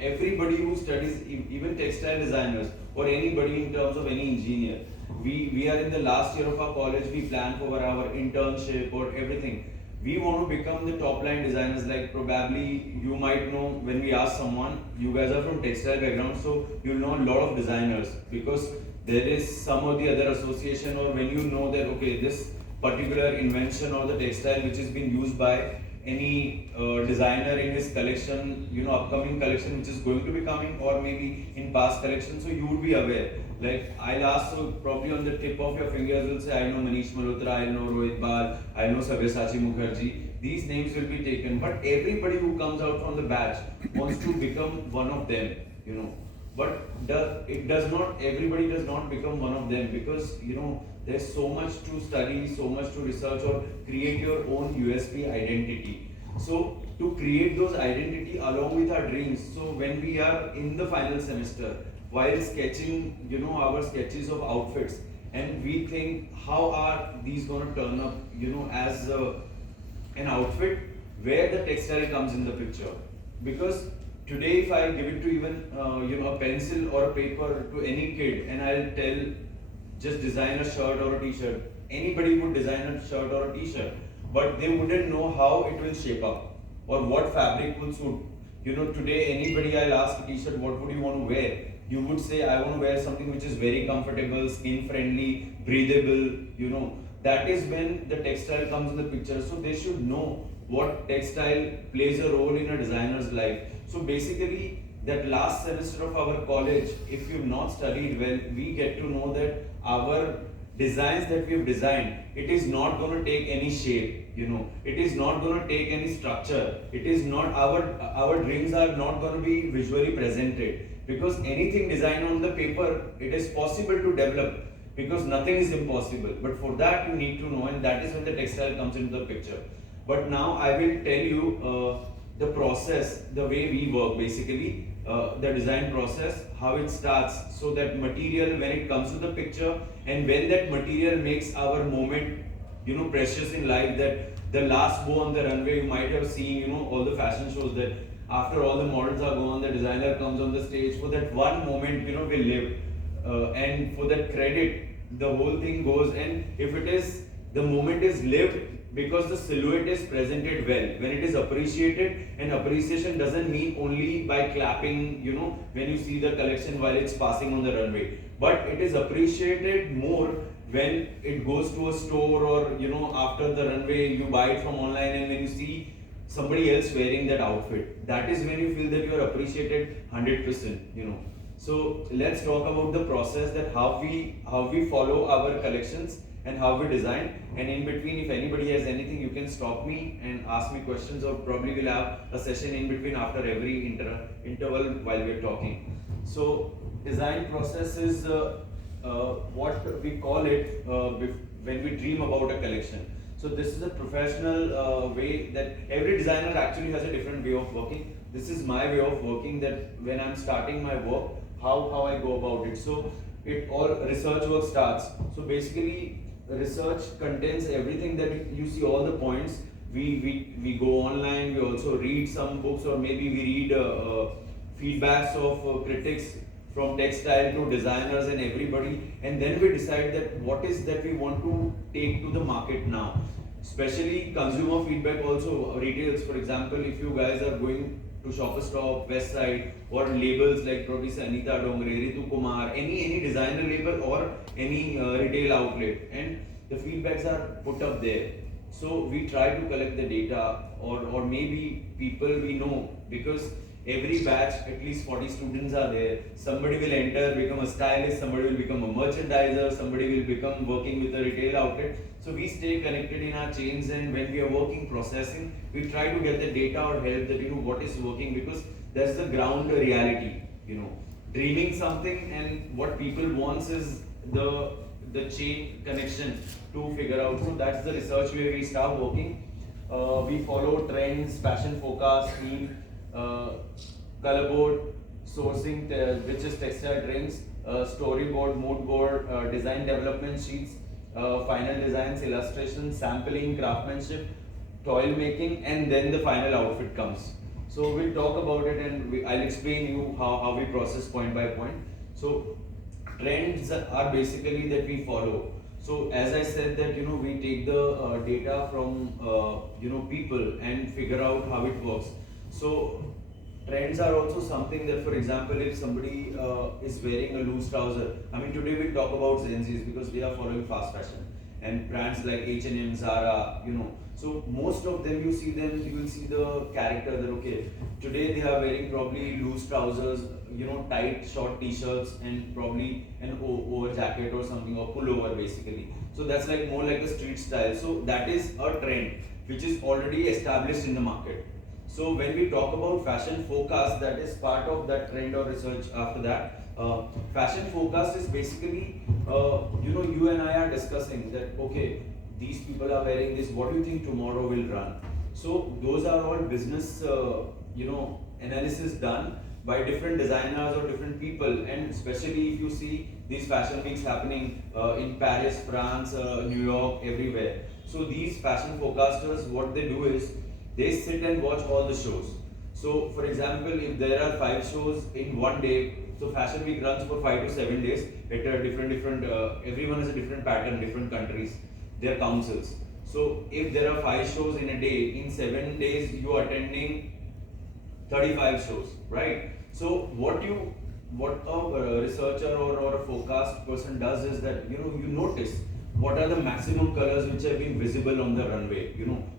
Everybody who studies, even textile designers or anybody in terms of any engineer, we are in the last year of our college, we plan for our internship or everything. We want to become the top line designers. Like probably you might know, when we ask someone, you guys are from textile background, so you'll know a lot of designers, because there is some or the other association, or when you know that okay, this particular invention or the textile which is being used by any designer in his collection, upcoming collection which is going to be coming, or maybe in past collection, so you would be aware. Like I'll ask, so probably on the tip of your fingers will say, I know Manish Malhotra, I know Rohit Bal, I know Sabyasachi Mukherjee. These names will be taken, but everybody who comes out from the batch wants to become one of them, But everybody does not become one of them, because there's so much to study, so much to research, or create your own USP identity. So to create those identity along with our dreams, so when we are in the final semester, while sketching, our sketches of outfits, and we think how are these going to turn up, as an outfit where the textile comes in the picture. Because today if I give it to even a pencil or a paper to any kid and I'll tell just design a shirt or a t-shirt, anybody would design a shirt or a t-shirt, but they wouldn't know how it will shape up or what fabric will suit. Today anybody I'll ask a t-shirt, what would you want to wear? You would say, I want to wear something which is very comfortable, skin friendly, breathable. That is when the textile comes in the picture. So they should know what textile plays a role in a designer's life. So basically, that last semester of our college, if you've not studied well, we get to know that our designs that we've designed, it is not going to take any shape, it is not going to take any structure, it is not, our dreams are not going to be visually presented, because anything designed on the paper, it is possible to develop, because nothing is impossible. But for that you need to know, and that is when the textile comes into the picture. But now I will tell you the process, the way we work basically, the design process, how it starts, so that material when it comes to the picture, and when that material makes our moment precious in life, that the last bow on the runway, you might have seen all the fashion shows, that after all the models are gone, the designer comes on the stage. For that one moment we live, and for that credit the whole thing goes. And if it is, the moment is lived because the silhouette is presented well, when it is appreciated. And appreciation doesn't mean only by clapping when you see the collection while it's passing on the runway, but it is appreciated more when it goes to a store, or after the runway you buy it from online, and when you see somebody else wearing that outfit, that is when you feel that you are appreciated 100%. So let's talk about the process, that how we follow our collections and how we design. And in between, if anybody has anything, you can stop me and ask me questions, or probably we'll have a session in between after every interval while we're talking. So design process is what we call it when we dream about a collection. So this is a professional way that every designer actually has a different way of working. This is my way of working, that when I'm starting my work, how I go about it. So it all research work starts. So basically research contains everything that you see, all the points. We go online, we also read some books, or maybe we read feedbacks of critics from textile to designers and everybody, and then we decide that what is that we want to take to the market now. Especially consumer feedback also, retails. For example, if you guys are going to Shoppers Stop, West Side, or labels like probably Sanita Dongre, Ritu Kumar, any designer label or any retail outlet, and the feedbacks are put up there. So we try to collect the data, or maybe people we know, because every batch at least 40 students are there. Somebody will enter, become a stylist, somebody will become a merchandiser, somebody will become working with a retail outlet. So we stay connected in our chains, and when we are working, processing, we try to get the data or help that what is working, because that's the ground reality. Dreaming something, and what people wants is the chain connection to figure out. So that's the research where we start working. We follow trends, fashion forecast, theme, color board, sourcing, which is textile trends, storyboard, mood board, design development sheets, final designs, illustrations, sampling, craftsmanship, toil making, and then the final outfit comes. So we'll talk about it, and I'll explain you how we process point by point. So trends are basically that we follow. So as I said that we take the data from people and figure out how it works. So trends are also something that, for example, if somebody is wearing a loose trouser, I mean today we'll talk about Gen Zs because they are following fast fashion, and brands like H&M, Zara, so most of them, you will see the character that okay, today they are wearing probably loose trousers, tight short t-shirts, and probably an over jacket or something, or pullover basically. So that's like more like a street style. So that is a trend which is already established in the market. So when we talk about fashion forecast, that is part of that trend or research after that. Fashion forecast is basically, you and I are discussing that, okay, these people are wearing this, what do you think tomorrow will run? So those are all business, analysis done by different designers or different people, and especially if you see these fashion weeks happening in Paris, France, New York, everywhere. So these fashion forecasters, what they do is they sit and watch all the shows. So for example, if there are 5 shows in one day, so fashion week runs for 5 to 7 days at different everyone has a different pattern, different countries, their councils. So if there are 5 shows in a day, in 7 days you are attending 35 shows, right? So what a researcher or a forecast person does is that you notice what are the maximum colors which have been visible on the runway,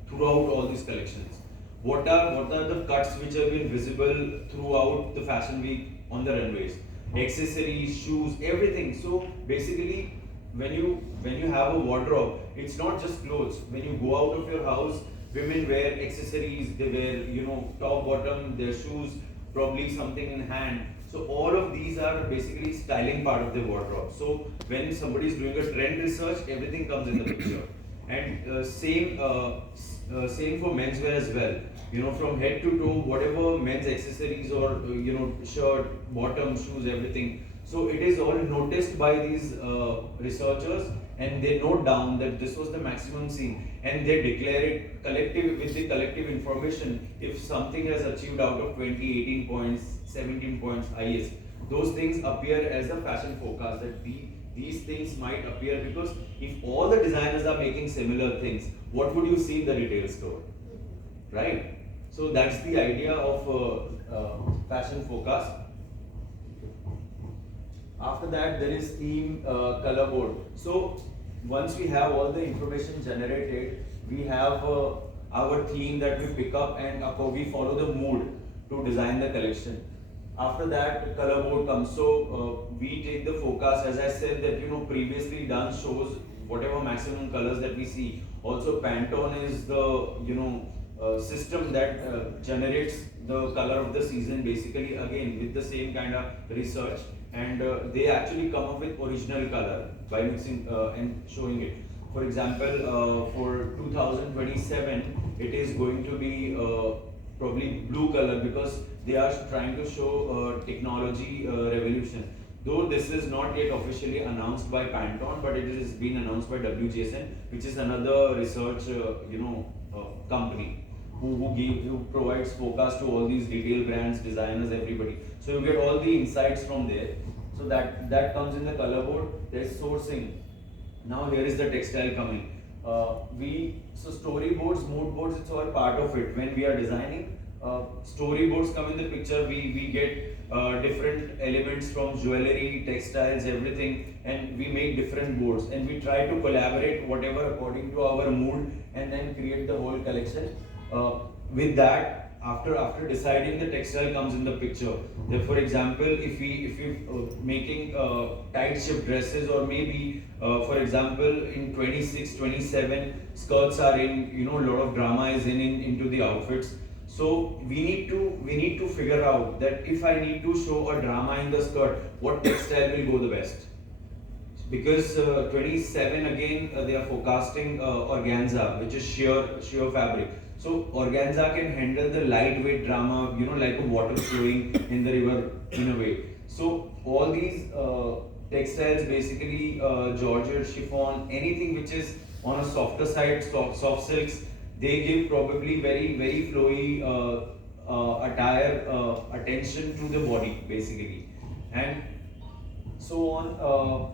throughout all these collections. What are the cuts which have been visible throughout the fashion week on the runways, accessories, shoes, everything. So basically, when you have a wardrobe, it's not just clothes. When you go out of your house, women wear accessories, they wear top, bottom, their shoes, probably something in hand. So all of these are basically styling part of the wardrobe. So when somebody is doing a trend research, everything comes in the picture. And same for menswear as well. From head to toe, whatever men's accessories or shirt, bottom, shoes, everything. So it is all noticed by these researchers, and they note down that this was the maximum seen, and they declare it with the collective information. If something has achieved out of 20, 18 points, 17 points highest, those things appear as a fashion forecast, that these things might appear, because if all the designers are making similar things, what would you see in the retail store, right? So that's the idea of fashion forecast. After that, there is theme color board. So once we have all the information generated, we have our theme that we pick up, and we follow the mood to design the collection. After that, color board comes. So we take the forecast, as I said, that previously done shows whatever maximum colors that we see. Also, Pantone is the system that generates the color of the season, basically again with the same kind of research, and they actually come up with original color by mixing and showing it. For example, for 2027, it is going to be probably blue color, because they are trying to show technology revolution. Though this is not yet officially announced by Pantone, but it has been announced by WGSN, which is another research company who provides forecast to all these retail brands, designers, everybody. So you get all the insights from there. So that comes in the color board. There's sourcing. Now here is the textile coming. So storyboards, mood boards, it's all part of it. When we are designing, storyboards come in the picture. We get different elements from jewelry, textiles, everything, and we make different boards, and we try to collaborate whatever according to our mood, and then create the whole collection. With that, after deciding, the textile comes in the picture. For example, if we making tight shift dresses, or maybe for example in 26, 27, skirts are in, a lot of drama is into the outfits. So we need to figure out that if I need to show a drama in the skirt, what textile will go the best. Because 27 again, they are forecasting organza, which is sheer fabric. So organza can handle the lightweight drama, like a water flowing in the river in a way. So all these textiles, basically georgette, chiffon, anything which is on a softer side, soft silks, they give probably very, very flowy attire, attention to the body, basically. And so on.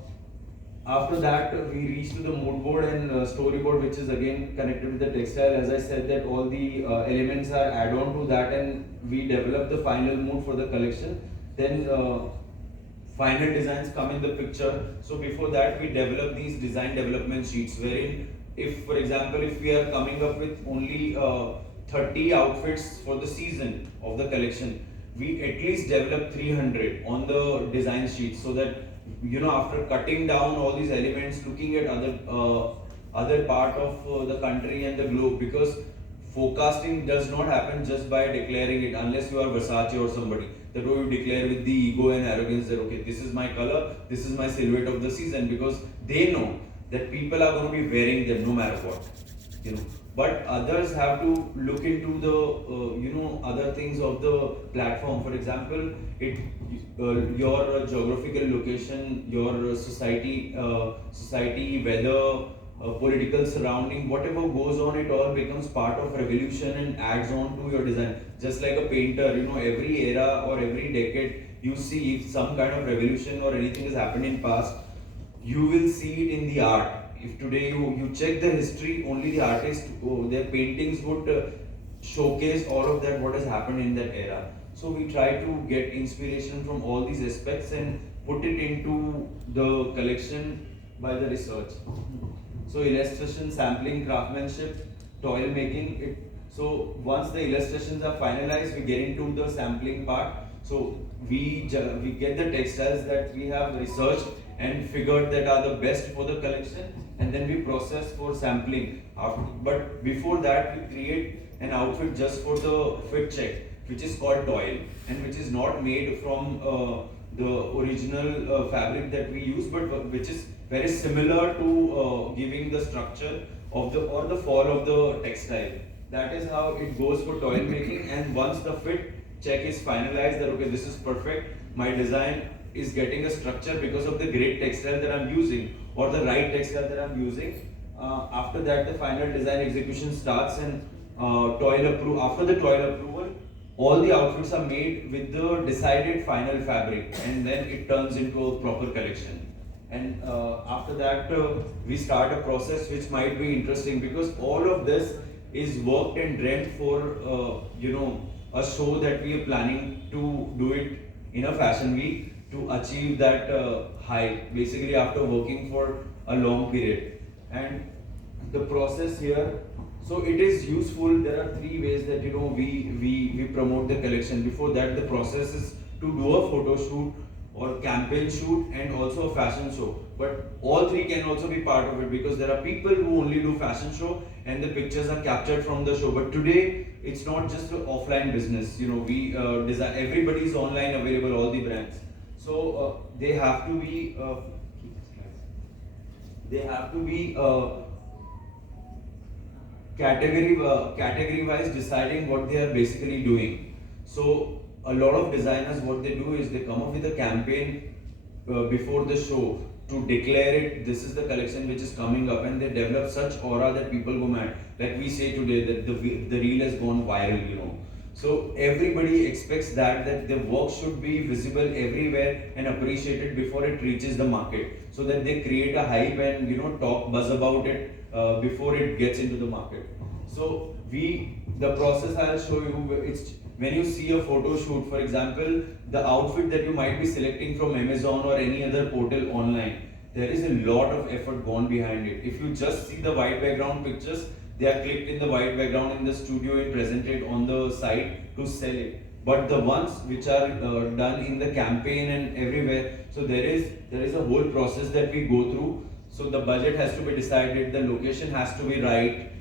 After that, we reach to the mood board and storyboard, which is again connected with the textile. As I said, that all the elements are add-on to that, and we develop the final mood for the collection. Then final designs come in the picture. So before that, we develop these design development sheets, wherein if, for example, if we are coming up with only 30 outfits for the season of the collection, we at least develop 300 on the design sheet, so that after cutting down all these elements, looking at other part of the country and the globe, because forecasting does not happen just by declaring it, unless you are Versace or somebody, that you declare with the ego and arrogance that okay, this is my color, this is my silhouette of the season, because they know that people are going to be wearing them no matter what. you know. But others have to look into the other things of the platform. For example, your geographical location, your society, weather, political surrounding, whatever goes on, it all becomes part of revolution and adds on to your design. Just like a painter, every era or every decade, you see if some kind of revolution or anything has happened in past, you will see it in the art. If today you check the history, only the artists, their paintings would showcase all of that, what has happened in that era. So we try to get inspiration from all these aspects and put it into the collection by the research. So illustration, sampling, craftsmanship, toil making. So once the illustrations are finalized, we get into the sampling part. So we get the textiles that we have researched and figured that are the best for the collection, and then we process for sampling. But before that, we create an outfit just for the fit check, which is called toil, and which is not made from the original fabric that we use, but which is very similar to giving the structure of the fall of the textile. That is how it goes for toil making. And once the fit check is finalized, that okay, this is perfect, my design is getting a structure because of the great textile that I'm using, or the right textile that I'm using. After that, the final design execution starts, and after the toil approval, all the outfits are made with the decided final fabric, and then it turns into a proper collection. And after that, we start a process which might be interesting, because all of this is worked and dreamt for a show that we are planning to do it in a fashion week to achieve that high, basically after working for a long period. And the process here, so it is useful. There are three ways that we promote the collection. Before that, the process is to do a photo shoot or campaign shoot and also a fashion show. But all three can also be part of it, because there are people who only do fashion show and the pictures are captured from the show. But today it's not just an offline business. We design. Everybody is online available, all the brands. So they have to be category wise deciding what they are basically doing. So a lot of designers, what they do is they come up with a campaign before the show to declare it, this is the collection which is coming up, and they develop such aura that people go mad. Like we say today that the reel has gone viral. So everybody expects that the work should be visible everywhere and appreciated before it reaches the market, so that they create a hype and talk buzz about it before it gets into the market. So the process I'll show you, it's when you see a photo shoot, for example, the outfit that you might be selecting from Amazon or any other portal online, there is a lot of effort gone behind it. If you just see the white background pictures, they are clicked in the white background in the studio and presented on the site to sell it. But the ones which are done in the campaign and everywhere, so there is a whole process that we go through. So the budget has to be decided, the location has to be right.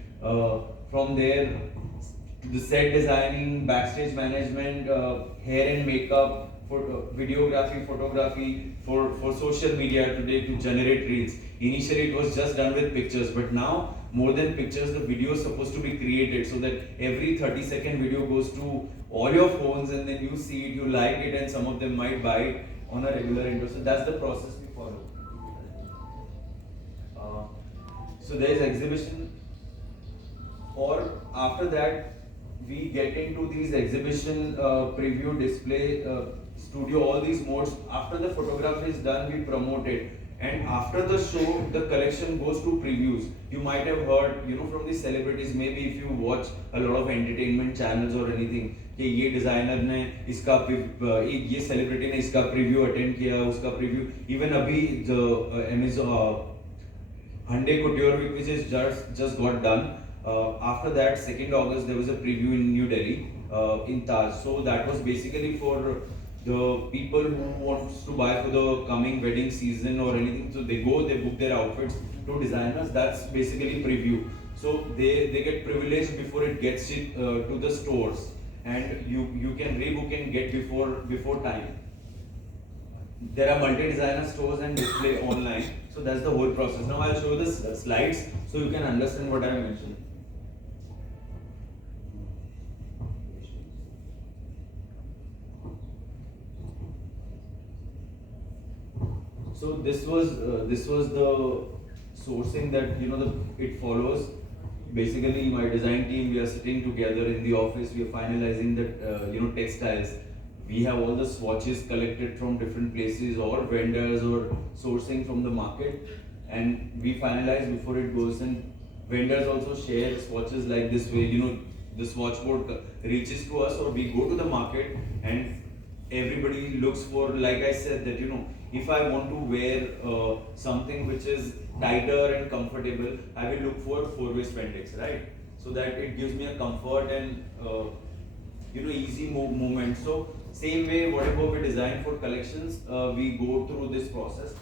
From there, the set designing, backstage management, hair and makeup, videography, photography, for social media today to generate reels. Initially it was just done with pictures, but now more than pictures, the video is supposed to be created, so that every 30-second video goes to all your phones, and then you see it, you like it, and some of them might buy it on a regular interest. So that's the process we follow. So there is exhibition, or after that we get into these exhibition, preview, display, studio, all these modes. After the photography is done, we promote it, and after the show, the collection goes to previews. You might have heard, from the celebrities. Maybe if you watch a lot of entertainment channels or anything, कि ये designer ने इसका ये celebrity ने इसका preview attend किया, उसका preview. Even अभी the Amazon Hyundai Couture week, which is just got done. After that, 2nd August, there was a preview in New Delhi, in Taj. So that was basically for the people who wants to buy for the coming wedding season or anything. So they book their outfits to designers. That's basically preview. So they get privileged before it gets it to the stores, and you can rebook and get before time. There are multi-designer stores and display online. So that's the whole process. Now I'll show you the slides so you can understand what I mentioned. So this was the sourcing that it follows. Basically, my design team, we are sitting together in the office. We are finalizing the textiles. We have all the swatches collected from different places or vendors or sourcing from the market, and we finalize before it goes. And vendors also share swatches like this way. The swatch board reaches to us, or we go to the market and everybody looks for, like I said, that if I want to wear something which is tighter and comfortable, I will look for four-way spandex, right? So that it gives me a comfort and easy movement. So same way, whatever we design for collections, we go through this process.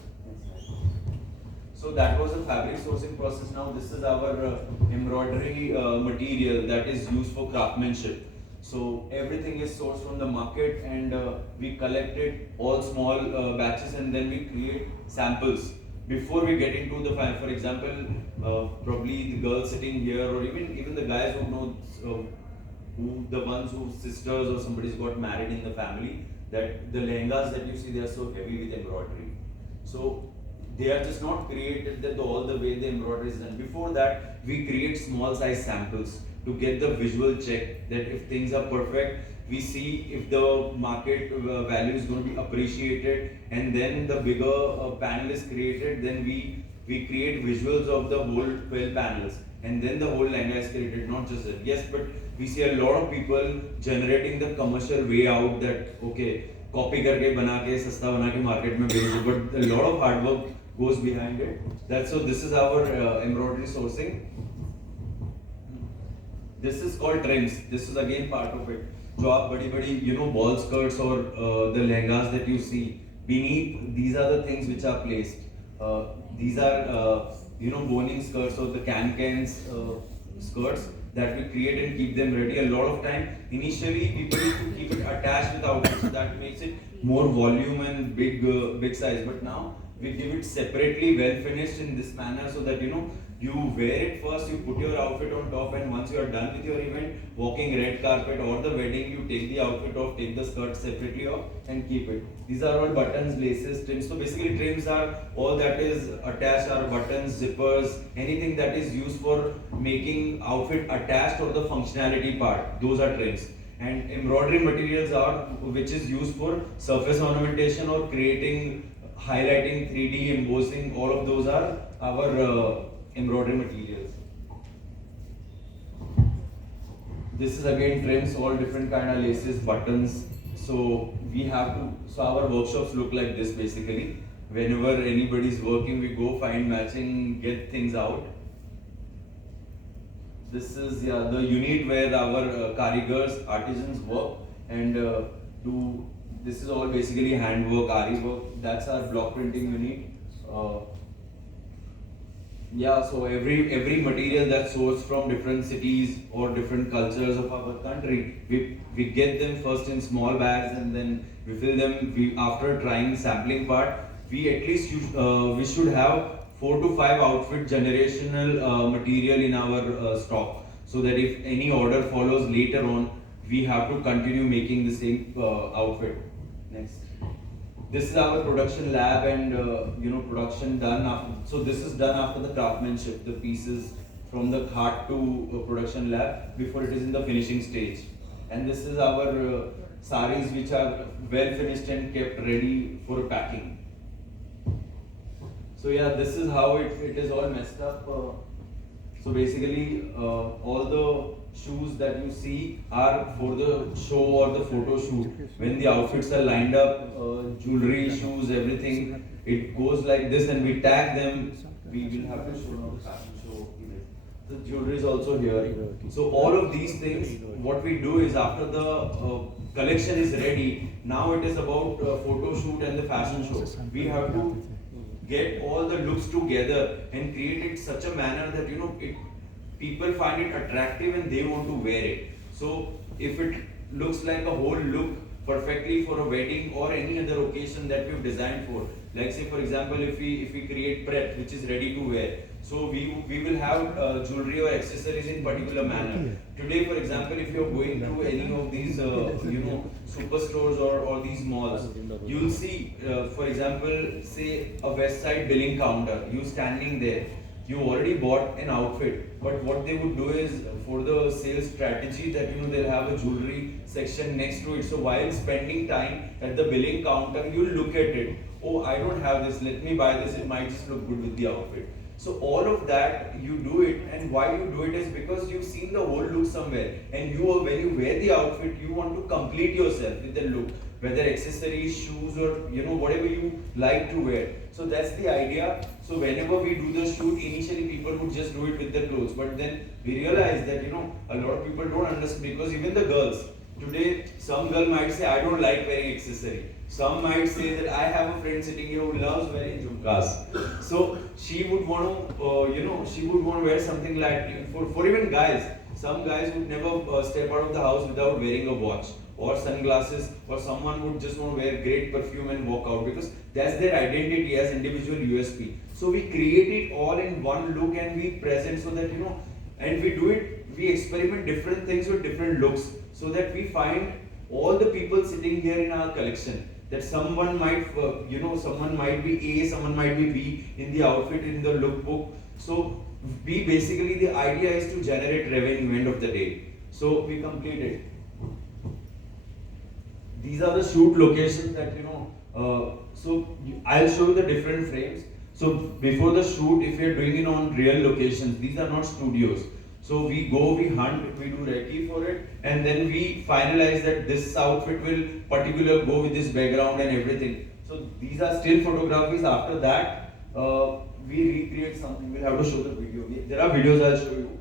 So that was the fabric sourcing process. Now this is our embroidery material that is used for craftsmanship. So everything is sourced from the market, and we collect it all small batches, and then we create samples before we get into the final. For example, probably the girls sitting here, or even the guys who know, the ones whose sisters or somebody's got married in the family, that the lehengas that you see, they are so heavy with embroidery. So they are just not created that all the way the embroidery is done. Before that, we create small size samples to get the visual check that if things are perfect, we see if the market value is going to be appreciated, and then the bigger panel is created. Then we create visuals of the whole 12 panels, and then the whole lehenga is created, not just that. Yes, but we see a lot of people generating the commercial way out, that okay, copy करके बना के सस्ता बना के market में बेच दो, but a lot of hard work goes behind it. That's so. This is our embroidery sourcing. This is called trims. This is again part of it. जो आप बड़ी ball skirts or the lehengas that you see beneath, these are the things which are placed. These are boning skirts or the can-cans skirts that we create and keep them ready. A lot of time, initially people used to keep it attached with outfits, so that makes it more volume and big size. But now we give it separately, well finished in this manner, so that you wear it first, you put your outfit on top, and once you are done with your event, walking red carpet or the wedding, you take the outfit off, take the skirt separately off, and keep it. These are all buttons, laces, trims. So basically trims are all that is attached, are buttons, zippers, anything that is used for making outfit attached or the functionality part, those are trims. And embroidery materials are which is used for surface ornamentation or creating, highlighting, 3D embossing, all of those are our embroidery materials. This is again trims, all different kind of laces, buttons. So we have to, so our workshops look like this basically. Whenever anybody's working, we go find matching, get things out. This is the unit where our karigars, artisans work and do. This is all basically handwork, ari work. That's our block printing unit. So every material that's sourced from different cities or different cultures of our country, we get them first in small bags, and then we fill them. After trying sampling part, we at least we should have 4 to 5 outfit generational material in our stock, so that if any order follows later on, we have to continue making the same outfit. Next. This is our production lab, and production done after. So this is done after the craftsmanship, the pieces from the cart to production lab before it is in the finishing stage. And this is our saris which are well finished and kept ready for packing. So this is how it is all messed up. So basically all the shoes that you see are for the show or the photo shoot. When the outfits are lined up, jewelry, shoes, everything, it goes like this, and we tag them. We will have to show now the fashion show. The jewelry is also here. So all of these things, what we do is after the collection is ready, now it is about photo shoot and the fashion show. We have to get all the looks together and create it such a manner that people find it attractive and they want to wear it. So if it looks like a whole look perfectly for a wedding or any other occasion that we've designed for, Like say for example, if we create prep, which is ready to wear, so we will have jewelry or accessories in particular manner. Today, for example, if you're going to any of these superstores or these malls, you'll see, for example, say a West Side billing counter, you standing there, you already bought an outfit, but what they would do is for the sales strategy that they'll have a jewelry section next to it. So while spending time at the billing counter, you'll look at it. Oh, I don't have this, let me buy this, it might just look good with the outfit. So all of that, you do it, and why you do it is because you've seen the whole look somewhere, and when you wear the outfit, you want to complete yourself with the look, whether accessories, shoes, or whatever you like to wear. So that's the idea. So whenever we do the shoot, initially people would just do it with the clothes, but then we realized that a lot of people don't understand, because even the girls today, some girl might say, I don't like wearing accessory. Some might say that I have a friend sitting here who loves wearing jhumkas. So she would want to, she would want to wear something like, for even guys, some guys would never step out of the house without wearing a watch or sunglasses, or someone would just want to wear great perfume and walk out, because that's their identity as individual USP. So we create it all in one look and we present so that, and we do it, we experiment different things with different looks, so that we find all the people sitting here in our collection, that someone might, someone might be A, someone might be B in the outfit, in the lookbook. So we basically, the idea is to generate revenue end of the day. So we completed. These are the shoot locations that, I'll show you the different frames. So before the shoot, if you're doing it on real locations, these are not studios. So we go, we hunt, we do recce for it, and then we finalize that this outfit will particularly go with this background and everything. So these are still photographies. After that, we recreate something. We'll have to show the video. There are videos I'll show you.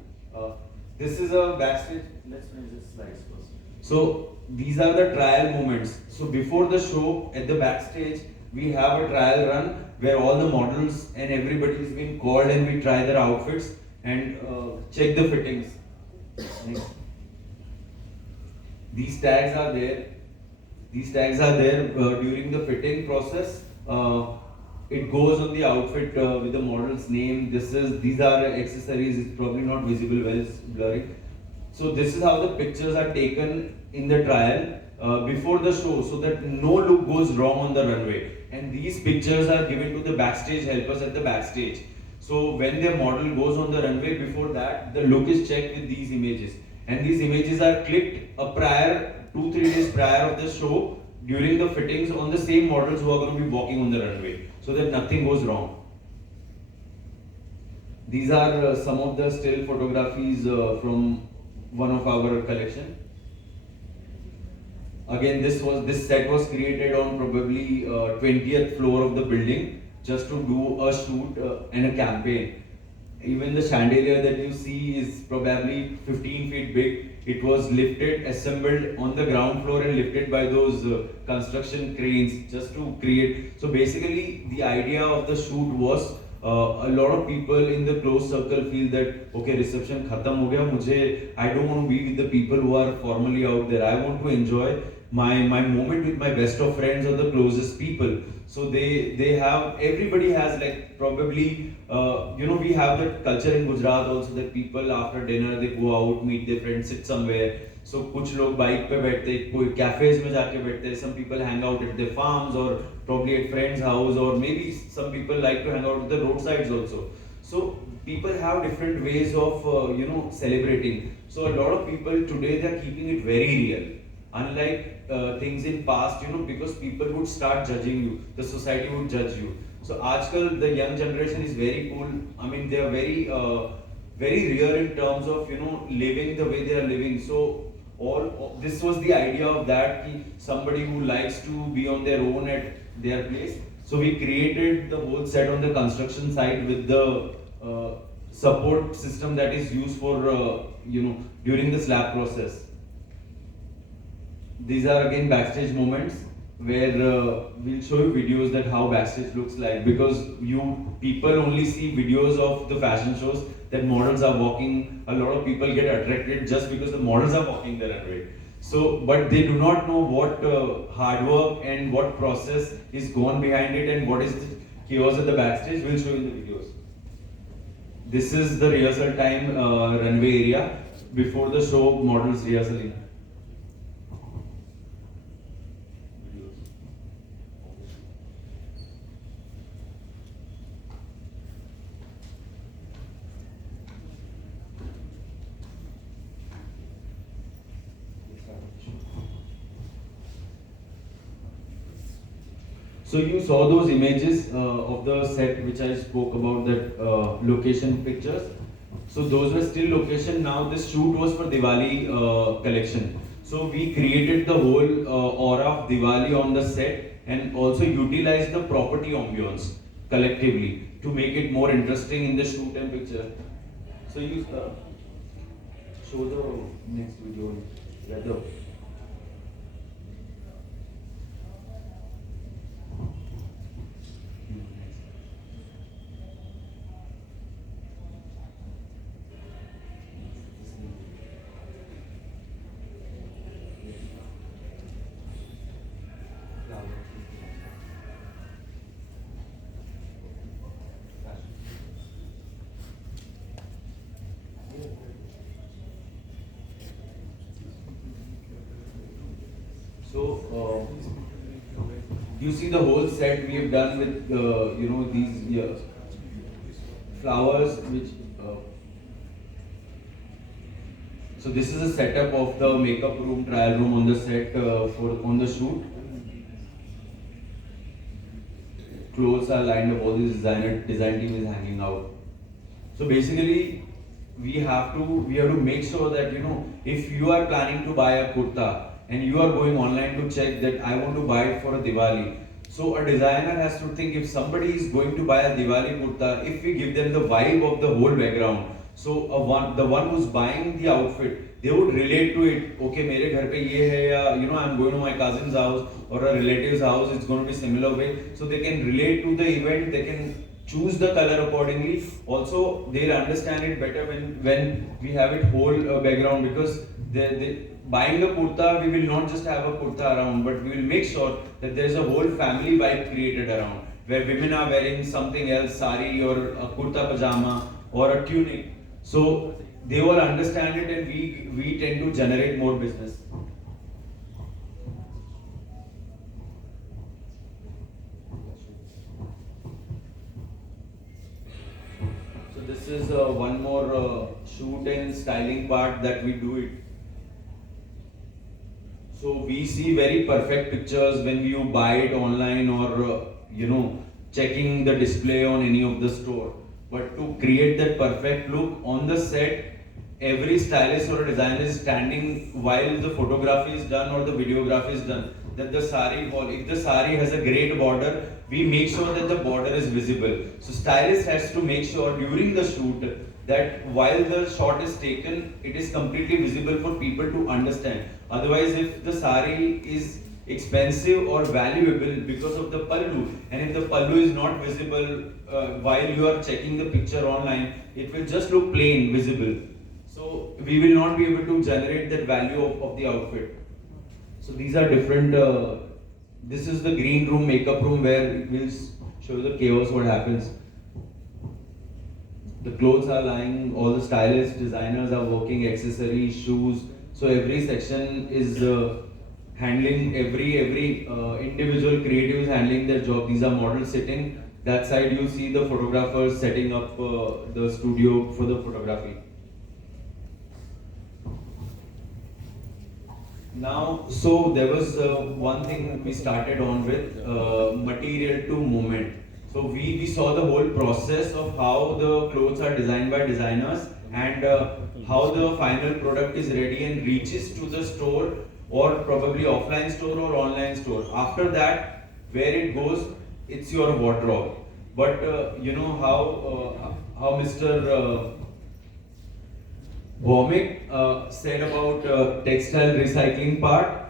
This is a backstage. Let's finish this slides first. So these are the trial moments. So before the show, at the backstage, we have a trial run where all the models and everybody is being called, and we try their outfits and check the fittings. Next. These tags are there. These tags are there during the fitting process. It goes on the outfit with the model's name. These are accessories. It's probably not visible well, it's blurry. So this is how the pictures are taken in the trial before the show, so that no look goes wrong on the runway. And these pictures are given to the backstage helpers at the backstage. So when their model goes on the runway, before that, the look is checked with these images. And these images are clicked 2-3 days prior of the show during the fittings on the same models who are going to be walking on the runway, so that nothing goes wrong. These are some of the still photographies from one of our collection. Again, this set was created on probably 20th floor of the building, just to do a shoot and a campaign. Even the chandelier that you see is probably 15 feet big. It was lifted, assembled on the ground floor and lifted by those construction cranes just to create. So basically, the idea of the shoot was a lot of people in the close circle feel that, okay, reception khatam ho gaya, I don't want to be with the people who are formally out there. I want to enjoy my moment with my best of friends or the closest people. So everybody has like probably, we have that culture in Gujarat also, that people after dinner they go out, meet their friends, sit somewhere. So कुछ लोग bike पे बैठते, कोई cafes में जाके बैठते, some people hang out at their farms or probably at friends' house, or maybe some people like to hang out at the roadsides also. So people have different ways of celebrating. So a lot of people today, they are keeping it very real. Unlike things in past, because people would start judging you, the society would judge you. So aajkal the young generation is very cool. I mean, they are very real in terms of living the way they are living. So this was the idea of that, somebody who likes to be on their own at their place. So we created the whole set on the construction side with the support system that is used for during the slab process. These are again backstage moments where we'll show you videos that how backstage looks like, because people only see videos of the fashion shows that models are walking. A lot of people get attracted just because the models are walking the runway. So, but they do not know what hard work and what process is gone behind it and what is the chaos at the backstage. We'll show you in the videos. This is the rehearsal time runway area before the show models rehearsal. So you saw those images of the set which I spoke about, that location pictures. So those were still location. Now this shoot was for Diwali collection. So we created the whole aura of Diwali on the set and also utilized the property ambience collectively to make it more interesting in the shoot and picture. So you show the next video. Rather. So you see the whole set we have done with these flowers which. So this is a setup of the makeup room, trial room on the set on the shoot. Clothes are lined up, all this design team is hanging out. So basically we have to make sure that if you are planning to buy a kurta and you are going online to check that I want to buy it for a Diwali. So a designer has to think, if somebody is going to buy a Diwali kurta, if we give them the vibe of the whole background, so the one who's buying the outfit, they would relate to it. Okay, mere ghar pe ye hai, ya I'm going to my cousin's house or a relative's house, it's going to be similar way. So they can relate to the event, they can choose the color accordingly. Also, they'll understand it better when we have it whole background, because buying a kurta, we will not just have a kurta around, but we will make sure that there is a whole family vibe created around, where women are wearing something else, sari or a kurta pajama or a tunic. So they all understand it, and we tend to generate more business. So this is one more shoot and styling part that we do it. So we see very perfect pictures when you buy it online or checking the display on any of the store. But to create that perfect look on the set, every stylist or designer is standing while the photography is done or the videography is done. That the sari wall, if the sari has a great border, we make sure that the border is visible. So stylist has to make sure during the shoot that while the shot is taken, it is completely visible for people to understand. Otherwise, if the sari is expensive or valuable because of the pallu, and if the pallu is not visible while you are checking the picture online, it will just look plain visible. So we will not be able to generate that value of the outfit. So these are different. This is the green room, makeup room, where we'll show the chaos what happens. The clothes are lying, all the stylists, designers are working, accessories, shoes. So every section is handling, every individual creative is handling their job. These are models sitting. That side you see the photographers setting up the studio for the photography. Now, so there was one thing we started on with, material to movement. So we saw the whole process of how the clothes are designed by designers and how the final product is ready and reaches to the store, or probably offline store or online store. After that, where it goes, it's your wardrobe. But you know how Mr. Bhaumik said about textile recycling part.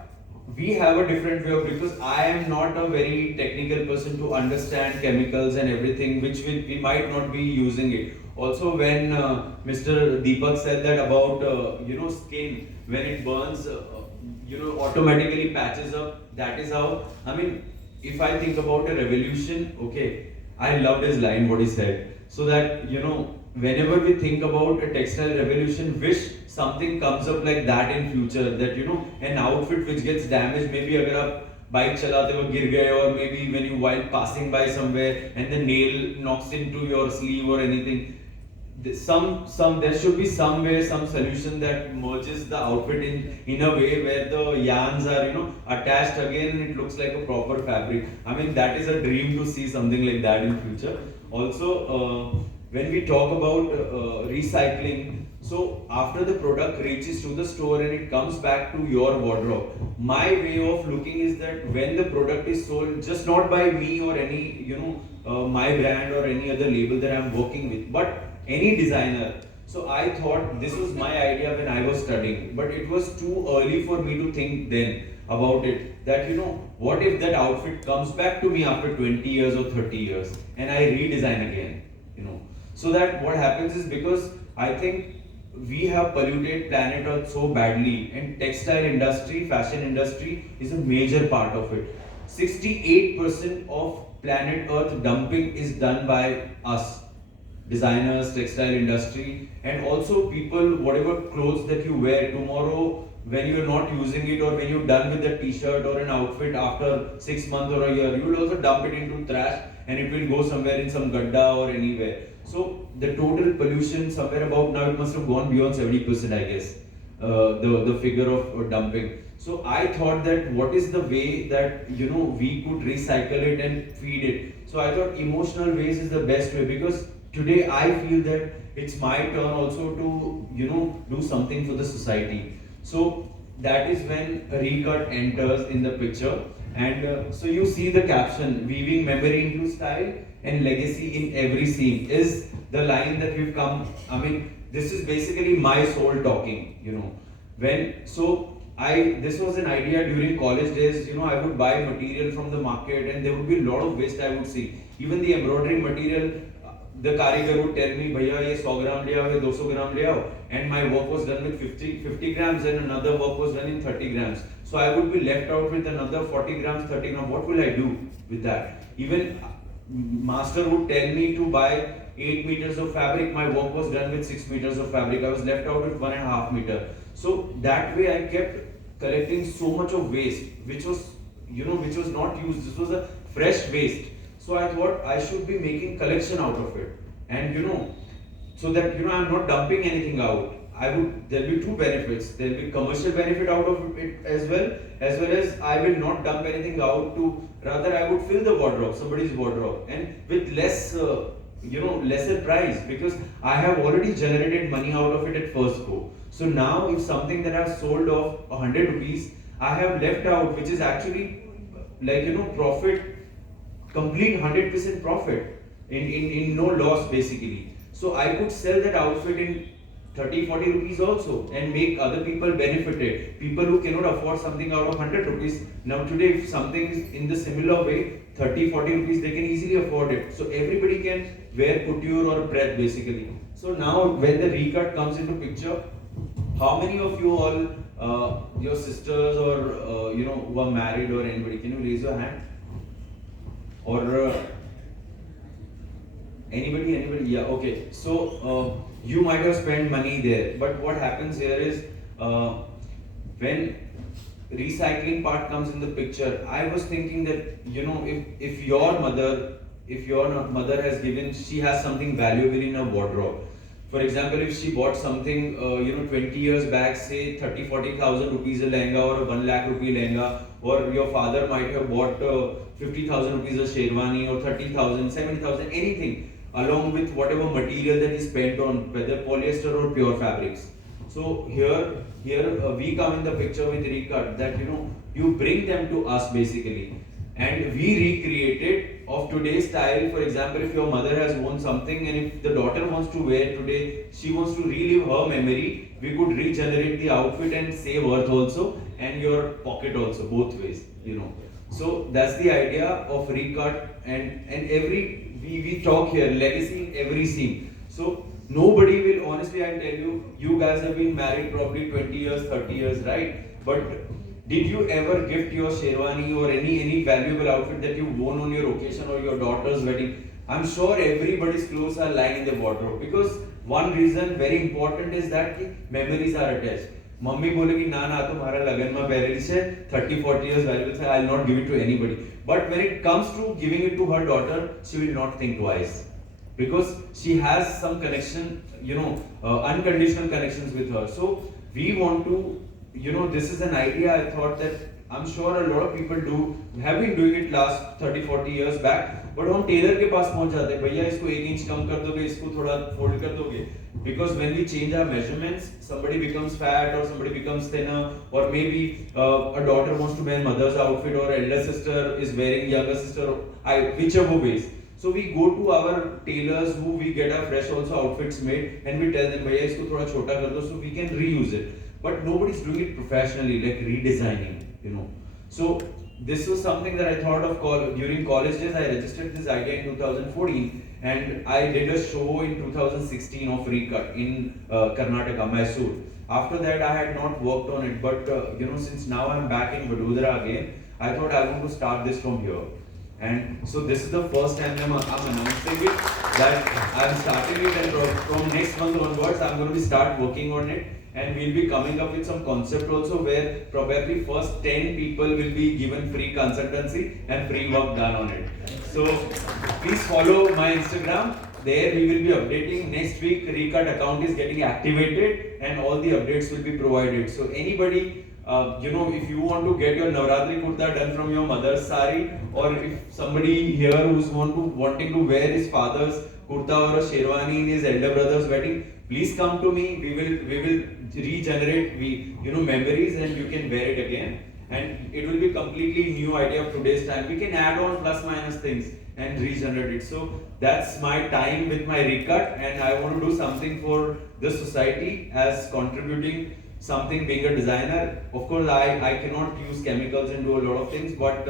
We have a different way of, because I am not a very technical person to understand chemicals and everything, which we might not be using it. Also, when Mr. Deepak said that about skin, when it burns, automatically patches up. That is how, I mean, if I think about a revolution, okay, I loved his line, what he said. So that, whenever we think about a textile revolution, wish something comes up like that in future, that, an outfit which gets damaged, maybe agar aap bike chalate wo gir gaye, or maybe when you while passing by somewhere and the nail knocks into your sleeve or anything, some there should be somewhere some solution that merges the outfit in a way where the yarns are attached again and it looks like a proper fabric. I mean, that is a dream to see something like that in future. Also, when we talk about recycling, so after the product reaches to the store and it comes back to your wardrobe, my way of looking is that when the product is sold, just not by me or any my brand or any other label that I'm working with, but any designer. So I thought this was my idea when I was studying, but it was too early for me to think then about it, that what if that outfit comes back to me after 20 years or 30 years and I redesign again, so that what happens is, because I think we have polluted planet Earth so badly, and textile industry, fashion industry is a major part of it. 68% of planet Earth dumping is done by us, designers, textile industry, and also people, whatever clothes that you wear tomorrow, when you're not using it, or when you're done with the t-shirt or an outfit after 6 months or a year, you will also dump it into trash and it will go somewhere in some gadda or anywhere. So the total pollution somewhere about now, it must have gone beyond 70%, I guess, the figure of dumping. So I thought that what is the way that we could recycle it and feed it. So I thought emotional waste is the best way, because today I feel that it's my turn also to do something for the society. So that is when recut enters in the picture, and so you see the caption, weaving memory into style and legacy in every seam, is the line that we've come. I mean, this is basically my soul talking, this was an idea during college days. I would buy material from the market and there would be a lot of waste I would see. Even the embroidery material, the karigar would tell me, bhaiya ye 100 gram le aao, ye 200 gram le aao, and my work was done with 50 grams and another work was done in 30 grams. So I would be left out with another 40 grams, 30 grams. What will I do with that? Even master would tell me to buy 8 meters of fabric, my work was done with 6 meters of fabric. I was left out with 1.5 meter. So that way I kept collecting so much of waste, which was not used. This was a fresh waste. So I thought I should be making collection out of it, and so that I'm not dumping anything out. There'll be two benefits. There'll be commercial benefit out of it as well as I will not dump anything out, rather I would fill the wardrobe, somebody's wardrobe, and with lesser price, because I have already generated money out of it at first go. So now if something that I've sold of 100 rupees, I have left out, which is actually profit, complete 100% profit, in no loss basically. So I could sell that outfit in 30-40 rupees also and make other people benefited. People who cannot afford something out of 100 rupees, now today if something is in the similar way, 30-40 rupees, they can easily afford it. So everybody can wear couture or breadth basically. So now when the recut comes into picture, how many of you all, your sisters or who are married or anybody, can you raise your hand? Or anybody? Yeah, okay. So you might have spent money there, but what happens here is when recycling part comes in the picture, I was thinking that if your mother has given, she has something valuable in her wardrobe. For example, if she bought something 20 years back, say 30,000-40,000 rupees a lehenga or a 1 lakh rupee lehenga, or your father might have bought 50,000 rupees a sherwani, or 30,000, 70,000, anything, along with whatever material that he spent on, whether polyester or pure fabrics. So here we come in the picture with recut, that you bring them to us basically, and we recreate it of today's style. For example, if your mother has worn something and if the daughter wants to wear today, she wants to relive her memory, we could regenerate the outfit and save earth also and your pocket also, both ways, So that's the idea of recut, and we talk here legacy in every seam. So nobody will, honestly I'll tell you, you guys have been married probably 20 years, 30 years, right? but did you ever gift your sherwani or any valuable outfit that you worn on your occasion or your daughter's wedding? I'm sure everybody's clothes are lying in the wardrobe because one reason very important is that कि memories are attached. Mummy बोलेगी ना ना तुम्हारा लगन में पहले से 30-40 years valuable है, I'll not give it to anybody. But when it comes to giving it to her daughter, she will not think twice because she has some connection, unconditional connections with her. So we want to, this is an idea I thought that I'm sure a lot of people have been doing it last 30-40 years back. But हम Taylor के पास पहुंच जाते हैं, भैया इसको 1 inch कम कर दोगे, इसको थोड़ा फोल्ड कर दोगे. Because when we change our measurements, somebody becomes fat or somebody becomes thinner, or maybe a daughter wants to wear mother's outfit or elder sister is wearing younger sister, whichever ways. So we go to our tailors who we get our fresh also outfits made and we tell them, भैया इसको थोड़ा छोटा कर दो, so we can reuse it. But nobody's doing it professionally, like redesigning, So this was something that I thought of during college days. I registered this idea in 2014 and I did a show in 2016 of recut in Karnataka, Mysore. After that I had not worked on it, but since now I'm back in Vadodara again, I thought I want to start this from here. And so this is the first time I'm announcing it, that I'm starting it, and from next month onwards I'm going to start working on it. And we'll be coming up with some concept also where probably first 10 people will be given free consultancy and free work done on it. So please follow my Instagram. There we will be updating. Next week Recut account is getting activated and all the updates will be provided. So anybody, if you want to get your Navratri kurta done from your mother's sari, or if somebody here who's wanting to wear his father's kurta or a sherwani in his elder brother's wedding, please come to me. We will regenerate memories and you can wear it again. And it will be completely new idea of today's time. We can add on plus minus things and regenerate it. So that's my time with my recut, and I want to do something for the society as contributing something, being a designer. Of course, I cannot use chemicals and do a lot of things, but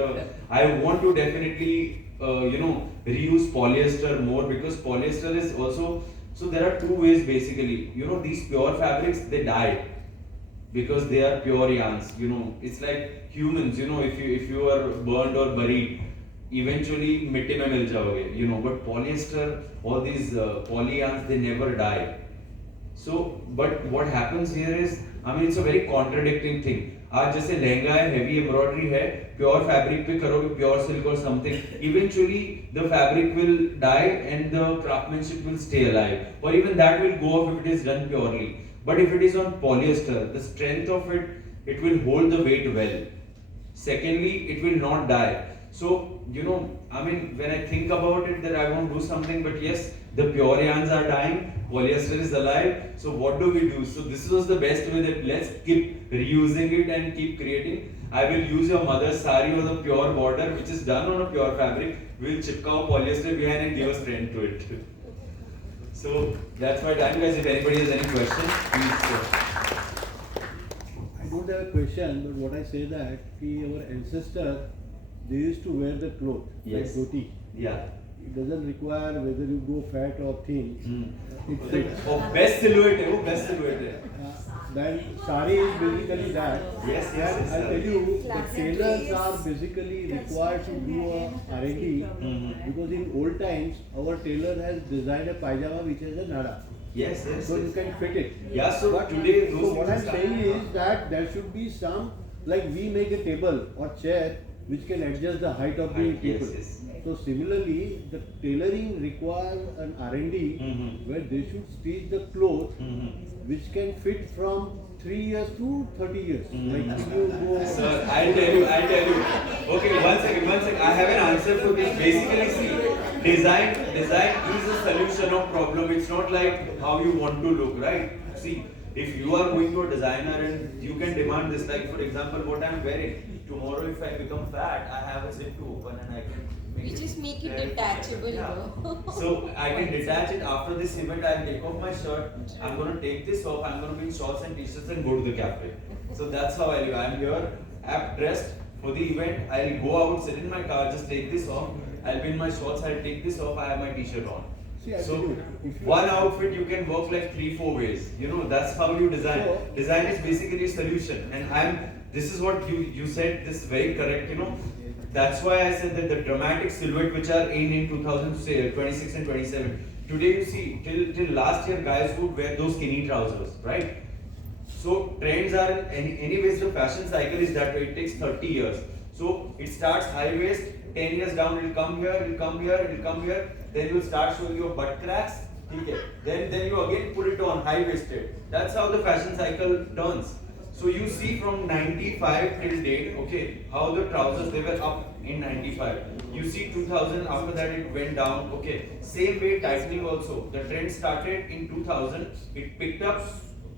I want to definitely reuse polyester more, because polyester is also, so there are two ways basically. These pure fabrics, they die because they are pure yarns. It's like humans. If you are burned or buried, eventually mitti mein mil jaoge. But polyester, all these poly yarns, they never die. So, but what happens here is, it's a very contradicting thing. आज जैसे लहंगा है, heavy embroidery है, pure fabric पे करोगे, pure silk or something, eventually the fabric will die and the craftsmanship will stay alive, or even that will go off if it is done purely. But if it is on polyester, the strength of it, it will hold the weight well. Secondly, it will not die. So, when I think about it, that I want to do something, but yes, the pure yarns are dying, polyester is alive. So what do we do? So this was the best way, that let's keep reusing it and keep creating. I will use your mother's sari or the pure border, which is done on a pure fabric. We'll chipka polyester behind and give a strength to it. So that's my time, guys. If anybody has any questions, please. I don't have a question, but what I say that our ancestors, they used to wear the cloth, Yes. like dhoti. Yeah. It doesn't require whether you go fat or thin. It fits. Oh, best silhouette hai, best silhouette hai. Then sari is basically that. Yes, yes. I'll tell you, the tailors are basically required to do a R&D, because in old times, our tailor has designed a pajama which has a nada. Yes, yes. So you can fit it. Yeah, so But today so those what I'm things saying are- is that there should be some, like we make a table or chair which can adjust the height of the Height, yes, people. yes. So similarly, the tailoring requires an R&D where they should stitch the cloth which can fit from 3 years to 30 years. Like if you go. Sir, I'll tell you. Okay, one second. I have an answer for this. Basically, see, design is a solution of problem. It's not like how you want to look, right? See, if you are going to a designer and you can demand this, like for example, what I'm wearing. Tomorrow, if I become fat, I have a zip to open and I can. We just make it detachable. So I can detach it. After this event, I'll take off my shirt. I'm gonna take this off. I'm gonna be in shorts and t-shirts and go to the cafe. So that's how I live. I'm here, I'm dressed for the event. I'll go out, sit in my car, just take this off. I'll be in my shorts. I'll take this off. I have my t-shirt on. See, I So tell you, if you one outfit you can work like 3-4 ways. You know, that's how you design. So- Design is basically a solution. And this is what you said, this is very correct, you know. That's why I said that the dramatic silhouette which are in 2026 and 27. Today you see, till last year guys would wear those skinny trousers, right? So trends are, anyways the fashion cycle is that way, it takes 30 years. So it starts high waist, 10 years down it'll come here, it'll come here, it'll come here, then you'll start showing your butt cracks, okay? Then you again put it on high waisted. That's how the fashion cycle turns. So you see from 95 till date, okay, how the trousers they were up in 95. You see 2000, after that it went down, okay. Same way tightening also. The trend started in 2000, it picked up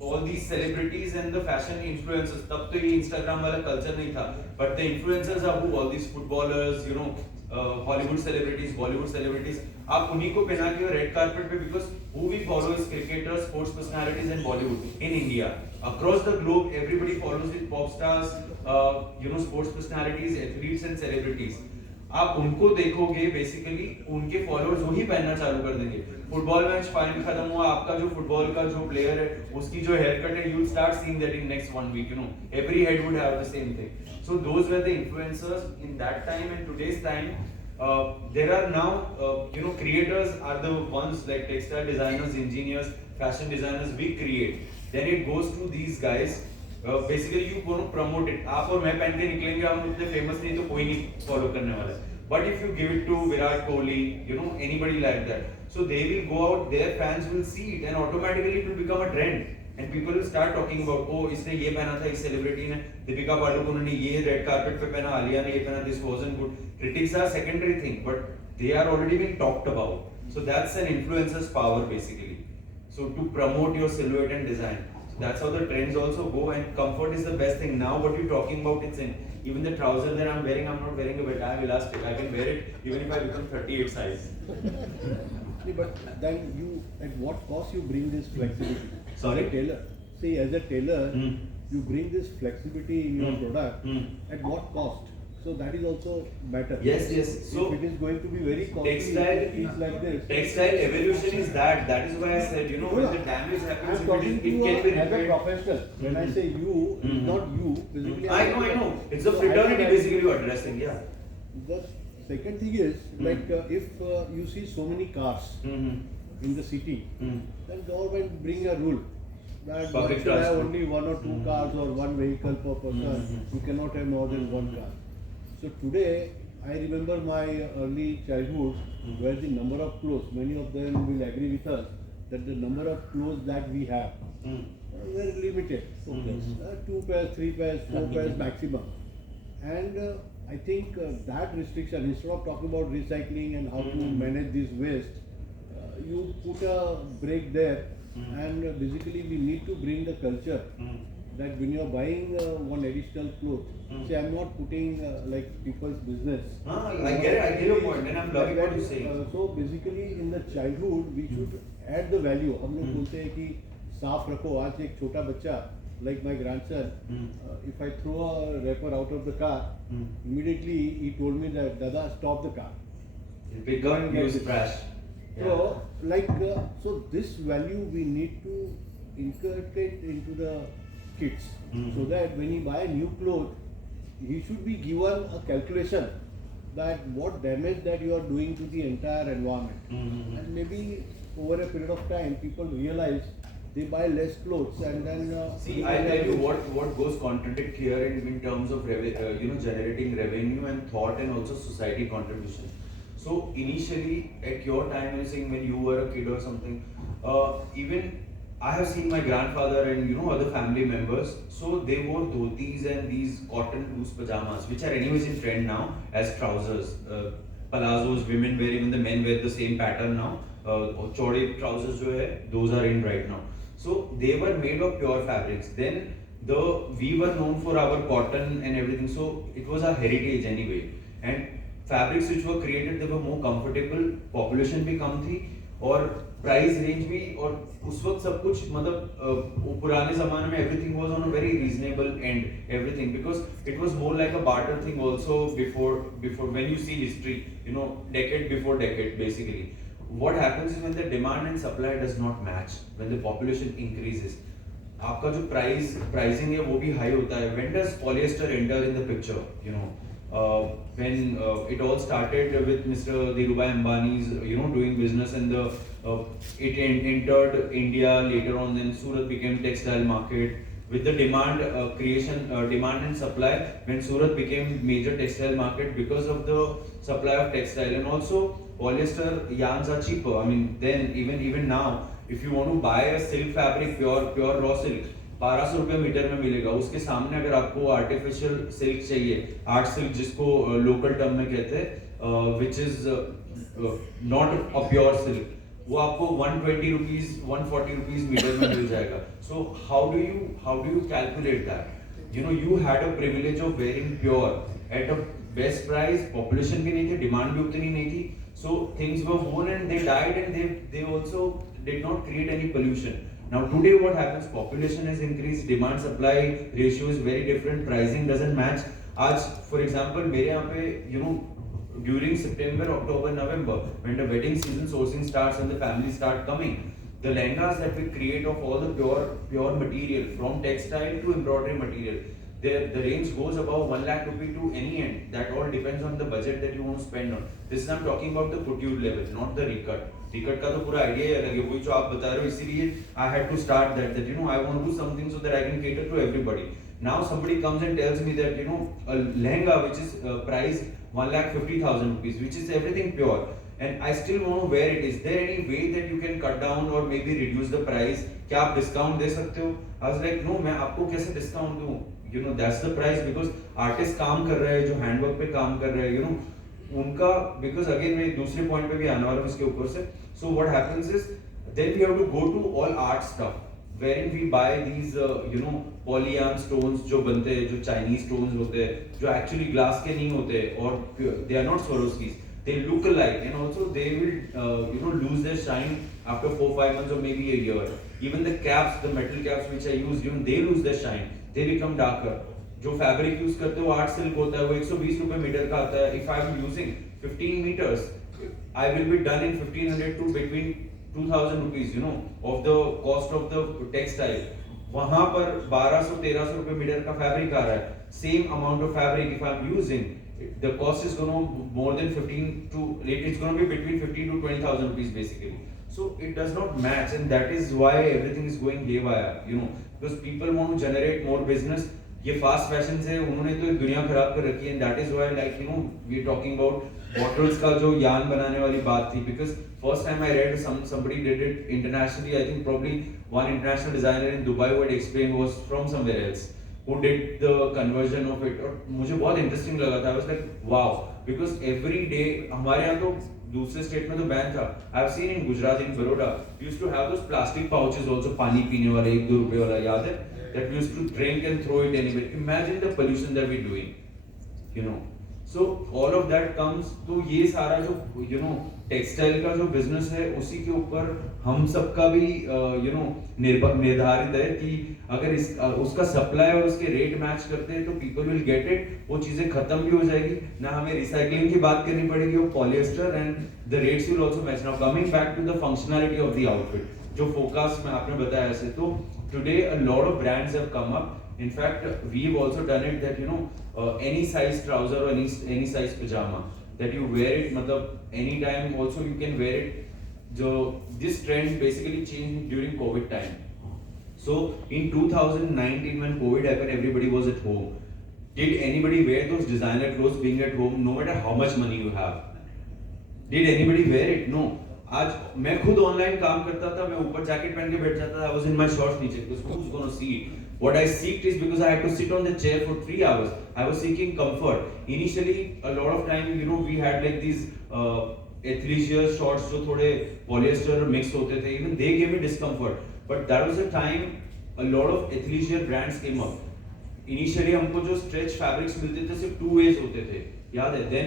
all these celebrities and the fashion influencers. तब तो ये Instagram वाला culture नहीं था. But the influencers are who? All these footballers, you know, Hollywood celebrities, Bollywood celebrities. आप उन्हीं को पहना के red carpet पे, because who we follow is cricketers, sports personalities and Bollywood in India. Across the globe, everybody follows the pop stars, you know, sports personalities, athletes and celebrities. आप उनको देखोगे basically उनके फॉलोअर्स वही पहनना चालू कर देंगे. फुटबॉल मैच फाइनल खत्म हुआ, आपका जो फुटबॉल का जो प्लेयर है उसकी जो हेयर कट है, you will start seeing that in next 1 week, you know, every head would have the same thing. So those were the influencers in that time. And today's time there are now you know, creators are the ones like textile designers, engineers, fashion designers. We create, then it goes to these guys. Basically you want to promote it. आप और मैं पहन के निकलेंगे, हम उतने famous नहीं तो कोई नहीं फॉलो करने वाला. But if you give it to Virat Kohli, you know, anybody like that, so they will go out, their fans will see it and automatically it will become a trend. And people will start talking about, oh, इसने ये पहना था, इस celebrity ने, दीपिका पादुकोण ने ये red carpet पे पहना, आलिया ने ये पहना, this wasn't good. Critics are secondary thing, but they are already being talked about. So that's an influencer's power basically. So to promote your silhouette and design. So that's how the trends also go, and comfort is the best thing. Now what you're talking about, it's in. Even the trouser that I'm wearing, I'm not wearing a belt, I have elastic. I can wear it even if I become 38 size. But then you, at what cost you bring this flexibility? Sorry? As a tailor. See, as a tailor, you bring this flexibility in your product. At what cost? So that is also better. Yes, yes. So if it is going to be very costly, textile, it's like this. Textile evolution is that. That is why I said, you know, when the damage happens, I'm talking it to you can be as a repaired. professional. When I say you, it's not you. Basically, I know. It's a So I fraternity think basically you're addressing, yeah. The second thing is, like if you see so many cars in the city, then government bring a rule that one Public should have transport. only 1 or 2 cars or 1 vehicle per person. You cannot have more than 1 car. So today, I remember my early childhood where the number of clothes, many of them will agree with us that the number of clothes that we have are very limited. 2 pairs, 3 pairs, 4 pairs maximum. And I think that restriction, instead of talking about recycling and how to manage this waste, you put a break there, and basically we need to bring the culture that when you are buying one additional cloth, say I'm not putting like people's business. I get your point, and I'm loving what you're saying. So basically in the childhood we should add the value. हम लोग बोलते हैं कि साफ रखो. आज एक छोटा बच्चा, like my grandson, if I throw a wrapper out of the car, immediately he told me that Dada, stop the car. Pick up, use trash. So like so this value we need to inculcate into the kids, so that when he buy new clothes, he should be given a calculation that what damage that you are doing to the entire environment. And maybe over a period of time people realize they buy less clothes, and then See, I tell you what goes contradict here in terms of you know, generating revenue and thought and also society contribution. So initially at your time, when you're saying when you were a kid or something, even I have seen my grandfather and, you know, other family members, so they wore dhotis and these cotton loose pajamas, which are anyways in trend now as trousers. Palazzos, women wear, even the men wear the same pattern now. Chode trousers jo hai, those are in right now. So they were made of pure fabrics. Then we were known for our cotton and everything, so it was our heritage anyway. And fabrics which were created, they were more comfortable, population भी कम थी और price range भी, और उस वक्त सब कुछ मतलब पुराने ज़माने में everything was on a very reasonable end, everything, because it was more like a barter thing also before when you see history, you know, decade before decade basically. what happens is when the demand and supply does not match, when the population increases, आपका जो pricing है वो भी high होता है. When does polyester enter in the picture? You know, when it all started with Mr. Dhirubhai Ambani's, doing business, and it entered India later on. Then Surat became textile market with the demand demand and supply. When Surat became major textile market because of the supply of textile, and also polyester yarns are cheaper. I mean, then even now, if you want to buy a silk fabric, pure raw silk, 1200 रुपये metre में मिलेगा. उसके सामने अगर आपको artificial silk चाहिए, art silk जिसको local term में कहते हैं, which is not a pure silk, वो आपको 120 रुपीज 140 रुपीज मीटर में मिल जाएगा. So how do you calculate that? You had a privilege of wearing pure at a best price. Population भी नहीं थी, demand भी उतनी नहीं थी. So things were born and they died, and they also did not create any pollution. Now today what happens? Population has increased, demand supply ratio is very different, pricing doesn't match. आज for example मेरे यहाँ पे during September, October, November, when the wedding season sourcing starts and the families start coming, the lehengas that we create of all the pure material, from textile to embroidery material, the range goes above 1 lakh rupee to any end. That all depends on the budget that you want to spend on. This is I'm talking about the couture level, not the recut. Recut का तो पूरा idea ही अलग है, वही जो आप बता रहे हो. इसीलिए I had to start that I want to do something so that I can cater to everybody. Now somebody comes and tells me that a lehenga which is priced 1,50,000 rupees, which is everything pure, and I still want to wear it. Is there any way that you can cut down or maybe reduce the price? क्या आप discount दे सकते हो? I was like, no, मैं आपको कैसे discount दूँ? That's the price, because artist काम कर रहे हैं, जो handwork पे काम कर रहे हैं, उनका, because again मैं दूसरे point पे भी आने वाला हूँ इसके ऊपर से. So what happens is then we have to go to all art stuff, wherein we buy these polyam stones जो बनते हैं, जो Chinese stones होते हैं, जो actually glass के नहीं होते, और they are not Swarovskis. They look alike, and also they will lose their shine after 4-5 months or maybe a year. Even the caps, the metal caps which I use, they lose their shine. They become darker. जो fabric use करते हो art silk होता है, वो 120 रुपए metre का आता है. If I am using 15 meters, I will be done in 1500 to between 2000 rupees, of the cost of the textile. वहाँ पर 1200-1300 रुपए मीटर का fabric आ रहा है. Same amount of fabric if I am using, the cost is going to more than 15 to, it's going to be between 15 to 20,000 rupees basically. So it does not match, and that is why everything is going haywire, because people want to generate more business. ये fast fashion से उन्होंने तो दुनिया खराब कर रखी है, and that is why we are talking about bottles का जो yarn बनाने वाली बात थी, because first time I read somebody did it internationally. I think probably one international designer in Dubai who had explained was from somewhere else, who did the conversion of it. और मुझे बहुत interesting लगा था. I was like wow, because every day हमारे यहाँ तो दूसरे state में तो बैन था. I have seen in Gujarat, in Baroda, we used to have those plastic pouches also, पानी पीने वाले 1-2 रुपए वाला, याद है? That we used to drink and throw it anywhere. Imagine the pollution that we're doing, So all of that comes, तो ये सारा जो टेक्सटाइल का जो बिजनेस है, उसी के ऊपर हम सबका भी निर्धारित है कि अगर उसका सप्लाई और उसके रेट मैच करते हैं तो पीपल विल गेट इट. वो चीजें खत्म भी हो जाएगी ना, हमें रिसाइकलिंग की बात करनी पड़ेगी, वो polyester, and the rates will also match. Now coming back to the functionality of the outfit, जो फोकस में आपने बताया ऐसे, तो today a lot of brands have come up. In fact, we've also done it that any size trouser or any size pajama that you wear it, matlab anytime also you can wear it. This trend basically changed during COVID time. So in 2019 when COVID happened, everybody was at home. Did anybody wear those designer clothes being at home, no matter how much money you have? Did anybody wear it? No. आज मैं खुद online काम करता था, मैं ऊपर jacket पहन के बैठ जाता था. I was in my shorts नीचे, because who's gonna see it? What I seeked is, because I had to sit on the chair for 3 hours, I was seeking comfort. Initially, a lot of time, we had like these athleisure shorts जो थोड़े polyester mix होते थे. Even they gave me discomfort. But that was a time a lot of athleisure brands came up. Initially हमको जो stretch fabrics मिलते थे सिर्फ 2 ways होते थे, याद है? Then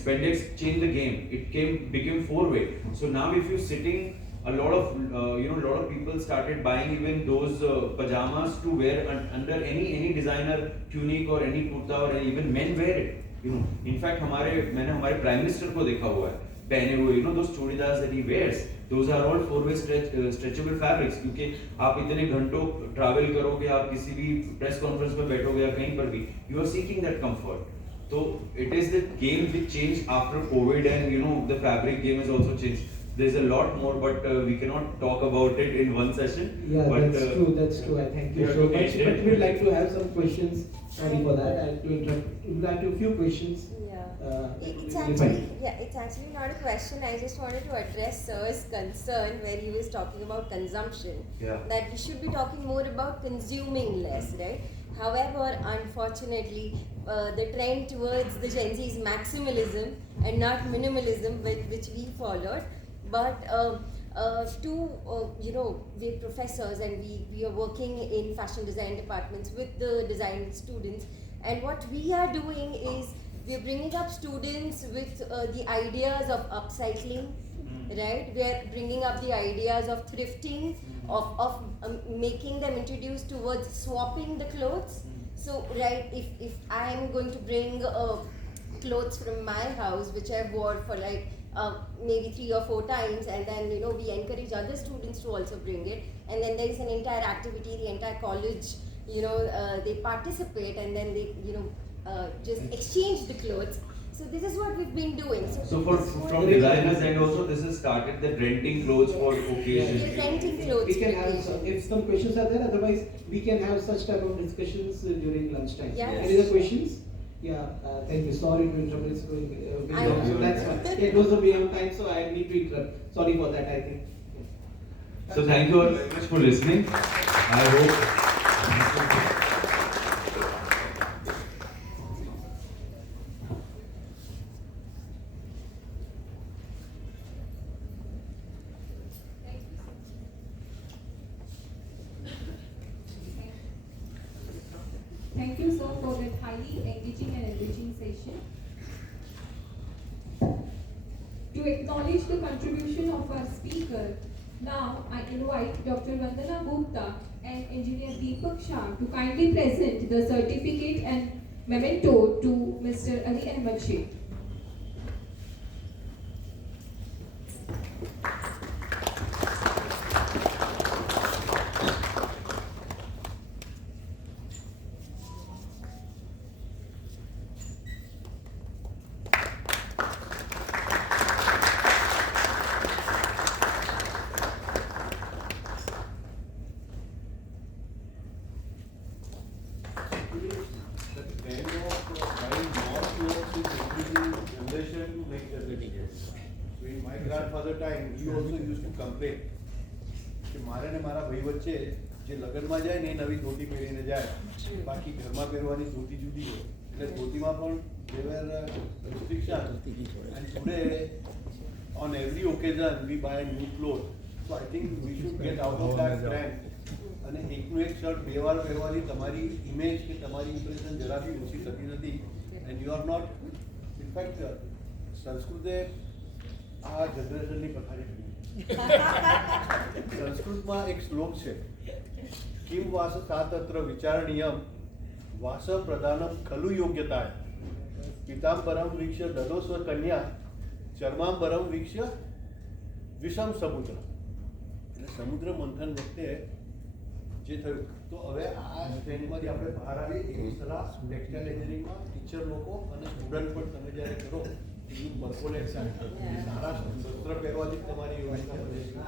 spandex changed the game. It became 4-way. So now if you're sitting, a lot of people started buying even those pajamas to wear under any designer tunic or any kurta, or even men wear it. In fact मैंने हमारे prime minister को देखा हुआ है पहने हुए, those churidars that he wears, those are all four-way stretchable fabrics. क्योंकि आप इतने घंटों travel करोगे, आप किसी भी press conference में बैठोगे या कहीं पर भी, you are seeking that comfort. So it is the game which changed after COVID, and the fabric game has also changed. There's a lot more, but we cannot talk about it in one session. Yeah, but, that's true. That's true. I thank you so much. But we'd like to have some questions. Sorry for that. I have to interrupt. We'd like to a few questions. It's Fine. actually not a question. I just wanted to address Sir's concern where he was talking about consumption. Yeah. That we should be talking more about consuming less, right? However, unfortunately, the trend towards the Gen Z is maximalism and not minimalism, which we followed. But we're professors and we are working in fashion design departments with the design students. And what we are doing is we're bringing up students with the ideas of upcycling, right? We're bringing up the ideas of thrifting, of making them introduced towards swapping the clothes. So, right, if I'm going to bring clothes from my house, which I've worn for like maybe 3 or 4 times, and then we encourage other students to also bring it, and then there is an entire activity, the entire college, they participate, and then they just exchange the clothes. So this is what we've been doing. So from designers and also this has started the renting clothes for occasions. We're renting clothes. We can for have occasion. if some questions are there. Otherwise, we can have such type of discussions during lunchtime. Yes. Any other questions? Yeah. Thank you. Sorry to interrupt. It's going I long. So know. that's fine. It goes beyond time, so I need to interrupt. Sorry for that. I think. So thank you all very much for listening. I hope. Thank you, sir, for that highly engaging and enriching session. To acknowledge the contribution of our speaker, now I invite Dr. Vandana Gupta and Engineer Deepak Shah to kindly present the certificate and memento to Mr. Aliahmed Shaikh. In my grandfather time, he also used to complain કે મારે ને મારા ભાઈ વચ્ચે જે લગ્નમાં જાય ને એ નવી ધોતી પહેરીને જાય, બાકી ઘરમાં પહેરવાની ધોતી જુદી હોય. એટલે ધોતીમાં પણ there were restrictions. And today, on every occasion, we buy new clothes. So I think we should get out of that trend. અને એકનું એક શર્ટ 2 વાર પહેરવાની તમારી ઇમેજ કે તમારી ઇમ્પ્રેશન જરા બી ઓછી થતી નથી. And you are not, in fact, સંસ્કૃતે આ જનરેશનની પથારી સંસ્કૃતમાં એક શ્લોક છે, કિમ વાસ સાતત્ર વિચારણીયમ વાસ પ્રધાનમ ખલુ યોગ્યતા પીતાંબરમ વીક્ષ્ય દદોસ્વ કન્યા ચર્માંબરમ વીક્ષ્ય વિષમ સમુદ્ર. એટલે સમુદ્ર મંથન વખતે જે થયું. તો હવે આ શ્રેણીમાંથી આપણે બહાર આવી એવી સલાહ ટેક્સટાઇલ એન્જિનિયરિંગમાં ટીચર લોકો અને સ્ટુડન્ટ પણ તમે જ્યારે કરો પરફોર્મન્સ સારા વસ્ત્ર પહેરવાથી તમારી યોગ્યતા વધે છે.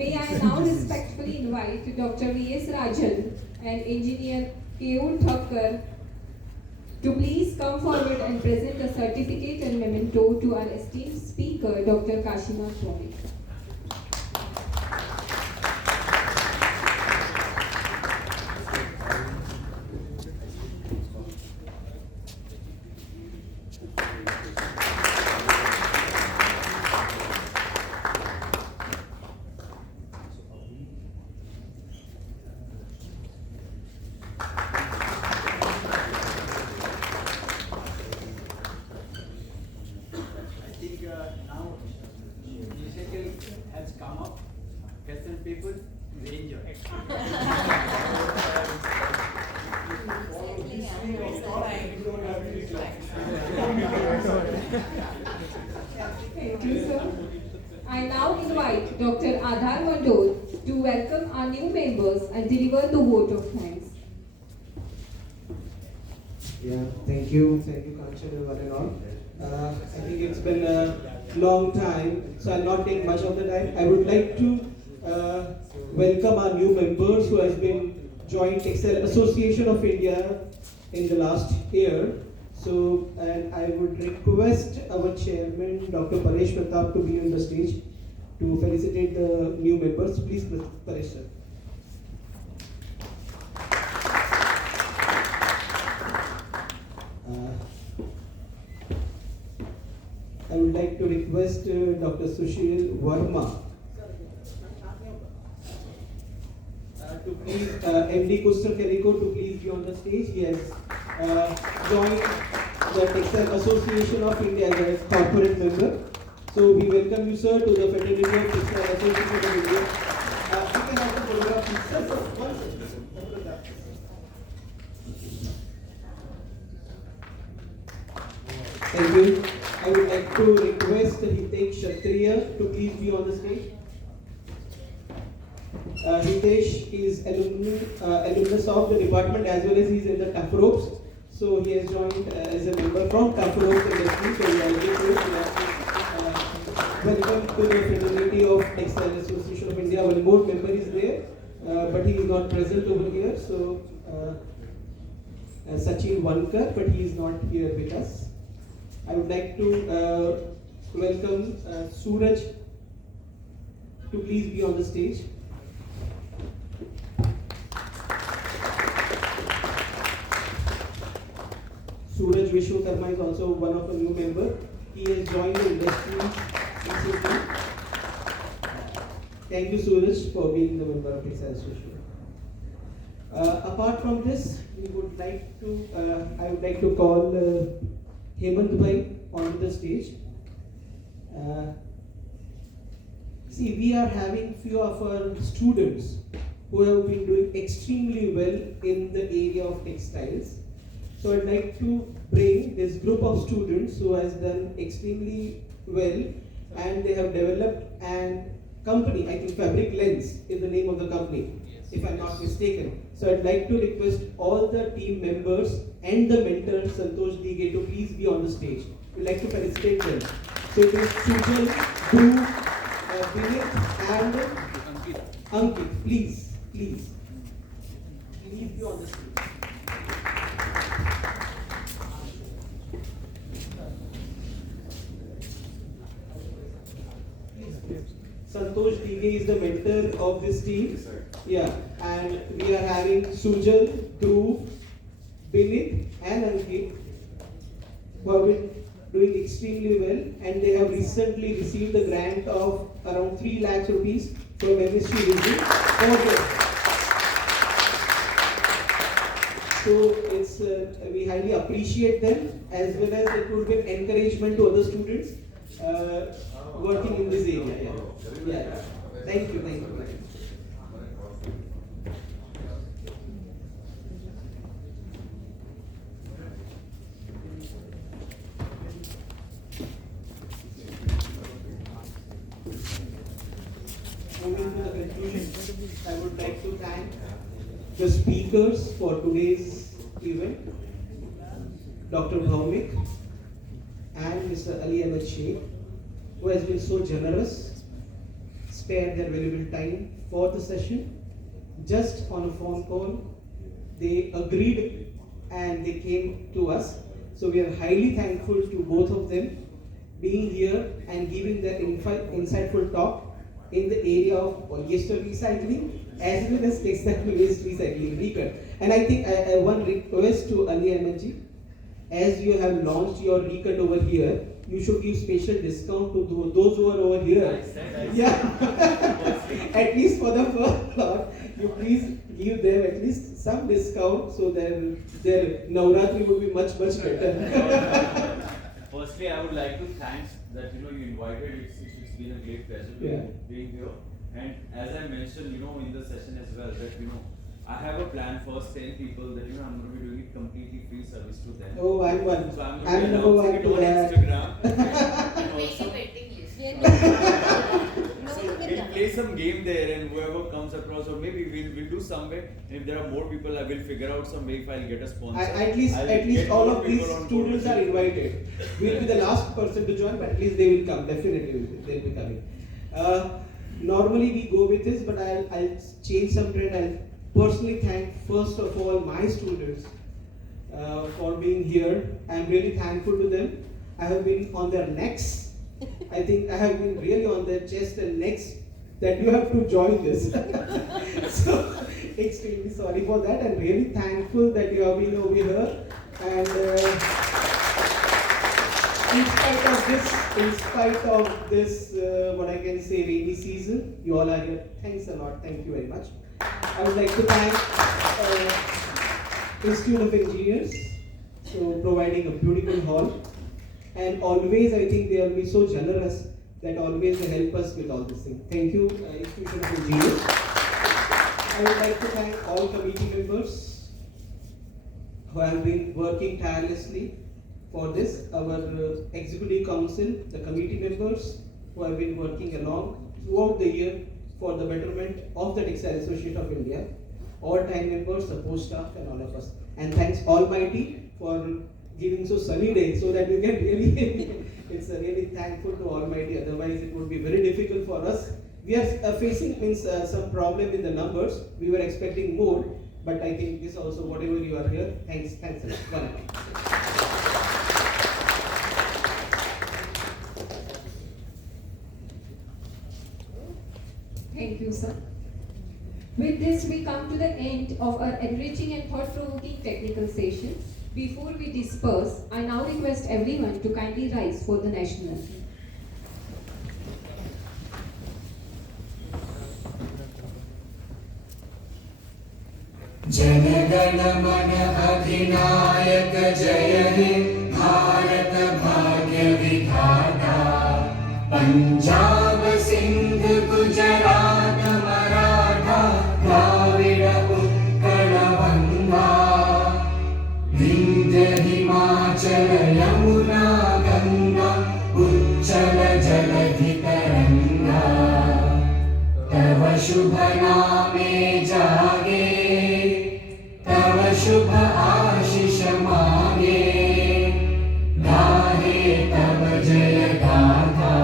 May I now respectfully invite Dr. V.S. Rajan and Engineer K.N. to please come forward and present a certificate and memento to our esteemed speaker, Dr. Kashima Bhaumik. Now initiative has come up. Question people, they enjoy. Exactly. Thank you, sir. I now invite Dr. Adhar Mandor to welcome our new members and deliver the vote of thanks. Yeah, thank you, Kanchan, one and all. I think it's been a long time, so I'll not take much of the time. I would like to welcome our new members who has been joined Textile Association of India in the last year. So, and I would request our chairman, Dr. Paresh Pratap, to be on the stage to felicitate the new members. Please, Paresh sir. I would like to request Dr. Sushil Verma to please, MD Coastal Calico to please be on the stage. He has joined the Textile Association of India as a corporate member. So we welcome you, sir, to the Fraternity of Textile Association of India. You can have a photograph, please. Sir, one second. Thank you. I would like to request Hitesh Kshatriya to please be on the stage. Hitesh is alumnus of the department as well as he is in the Tough Ropes. So he has joined as a member from Tough Ropes industry. So we are welcome to the Fraternity of Textile Association of India. One more member is there, but he is not present over here. So Sachin Vankar, but he is not here with us. I would like to welcome Suraj to please be on the stage. Suraj Vishwakarma is also one of the new members. He has joined the industry recently. Thank you, Suraj, for being the member of Textile Association. Apart from this, we would like to. I would like to call Hemant Bhai onto the stage. See, we are having few of our students who have been doing extremely well in the area of textiles. So I'd like to bring this group of students who has done extremely well, and they have developed an company, I think Fabric Lens is the name of the company, if I'm not mistaken. So I'd like to request all the team members and the mentor Santosh Dige to please be on the stage. We'd like to felicitate them. So it is Sujal, Dhruv, Vinit and Ankit. Please be on the stage. Santosh Dige is the mentor of this team. Yes, sir. Yeah, and we are having Sujal, Dhruv, Vinit and Ankit who have been doing extremely well, and they have recently received a grant of around 3 lakhs rupees from MSc Region for this. So it's we highly appreciate them, as well as it would be an encouragement to other students working in this area. Yeah. Thank you. Moving to the conclusion, I would like to thank the speakers for today's event, Dr. Bhaumik and Mr. Aliahmed Shaikh, who has been so generous, spared their valuable time for the session. Just on a phone call, they agreed and they came to us. So we are highly thankful to both of them being here and giving their insightful talk in the area of polyester recycling as well as textile waste recycling, recut. And I think one request to Aliahmed ji, as you have launched your recut over here, you should give special discount to those who are over here. Yeah. At least for the first lot, you please give them at least some discount so that their Navratri would be much better. Firstly, I would like to thank that you invited. It's been a great pleasure being here. And as I mentioned, in the session as well, that I have a plan. First 10 people that I'm going to be doing it completely free service to them. Oh, I'm one. So I'm I'm going to number announce one it to on that. Instagram. And Make also, a waiting list. We are so no, we'll play some game there, and whoever comes across, or maybe we'll do somewhere. And if there are more people, I will figure out some way if I'll get a sponsor. At least I'll all get more of these people on board students with are it. invited. We'll be the last person to join, but at least they will come. Definitely, they'll be coming. Normally we go with this, but I'll change some trend. I'll personally thank first of all my students for being here. I'm really thankful to them. I have been on their necks. I think I have been really on their chest and necks that you have to join this. So extremely sorry for that, and really thankful that you have been over here. And in spite of this, what I can say, rainy season, you all are here. Thanks a lot. Thank you very much. I would like to thank Institute of Engineers for providing a beautiful hall. And always, I think they will be so generous that always they help us with all this thing. Thank you, Institute of Engineers. I would like to thank all committee members who have been working tirelessly for this. Our Executive Council, the committee members who have been working along throughout the year for the betterment of the Textile Association of India, all time members, support staff, and all of us. And thanks Almighty for giving so sunny day so that we can really, it's really thankful to Almighty, otherwise it would be very difficult for us. We are facing some problem in the numbers. We were expecting more, but I think this also, whatever you are here, thanks a lot. Bye. Thank you, sir. With this, we come to the end of our enriching and thought-provoking technical session. Before we disperse, I now request everyone to kindly rise for the national anthem. जनगण मन अधिनायक जय हे भारत भाग्य विधाता पंजाब सिंध गुजरात मराठा द्राविड उत्कल गंगा विंध्य हिमाचल यमुना गंगा उच्चल जलधि तरंगा तव शुभ नामे जागे तव शुभ आशीष मांगे गाहे तव जय गाथा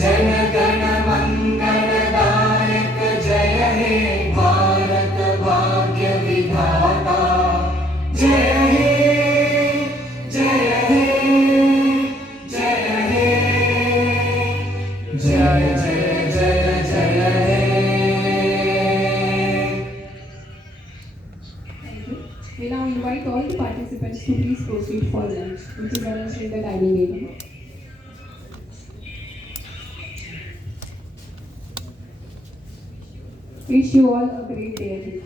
जन गण मंगल दायक जय हे भारत भाग्य विधाता जय हे जय हे जय हे जय जय जय जय हे Thank you. We now invite all the participants to please proceed for lunch, which is arranged in the dining area. Wish you all a great day ahead.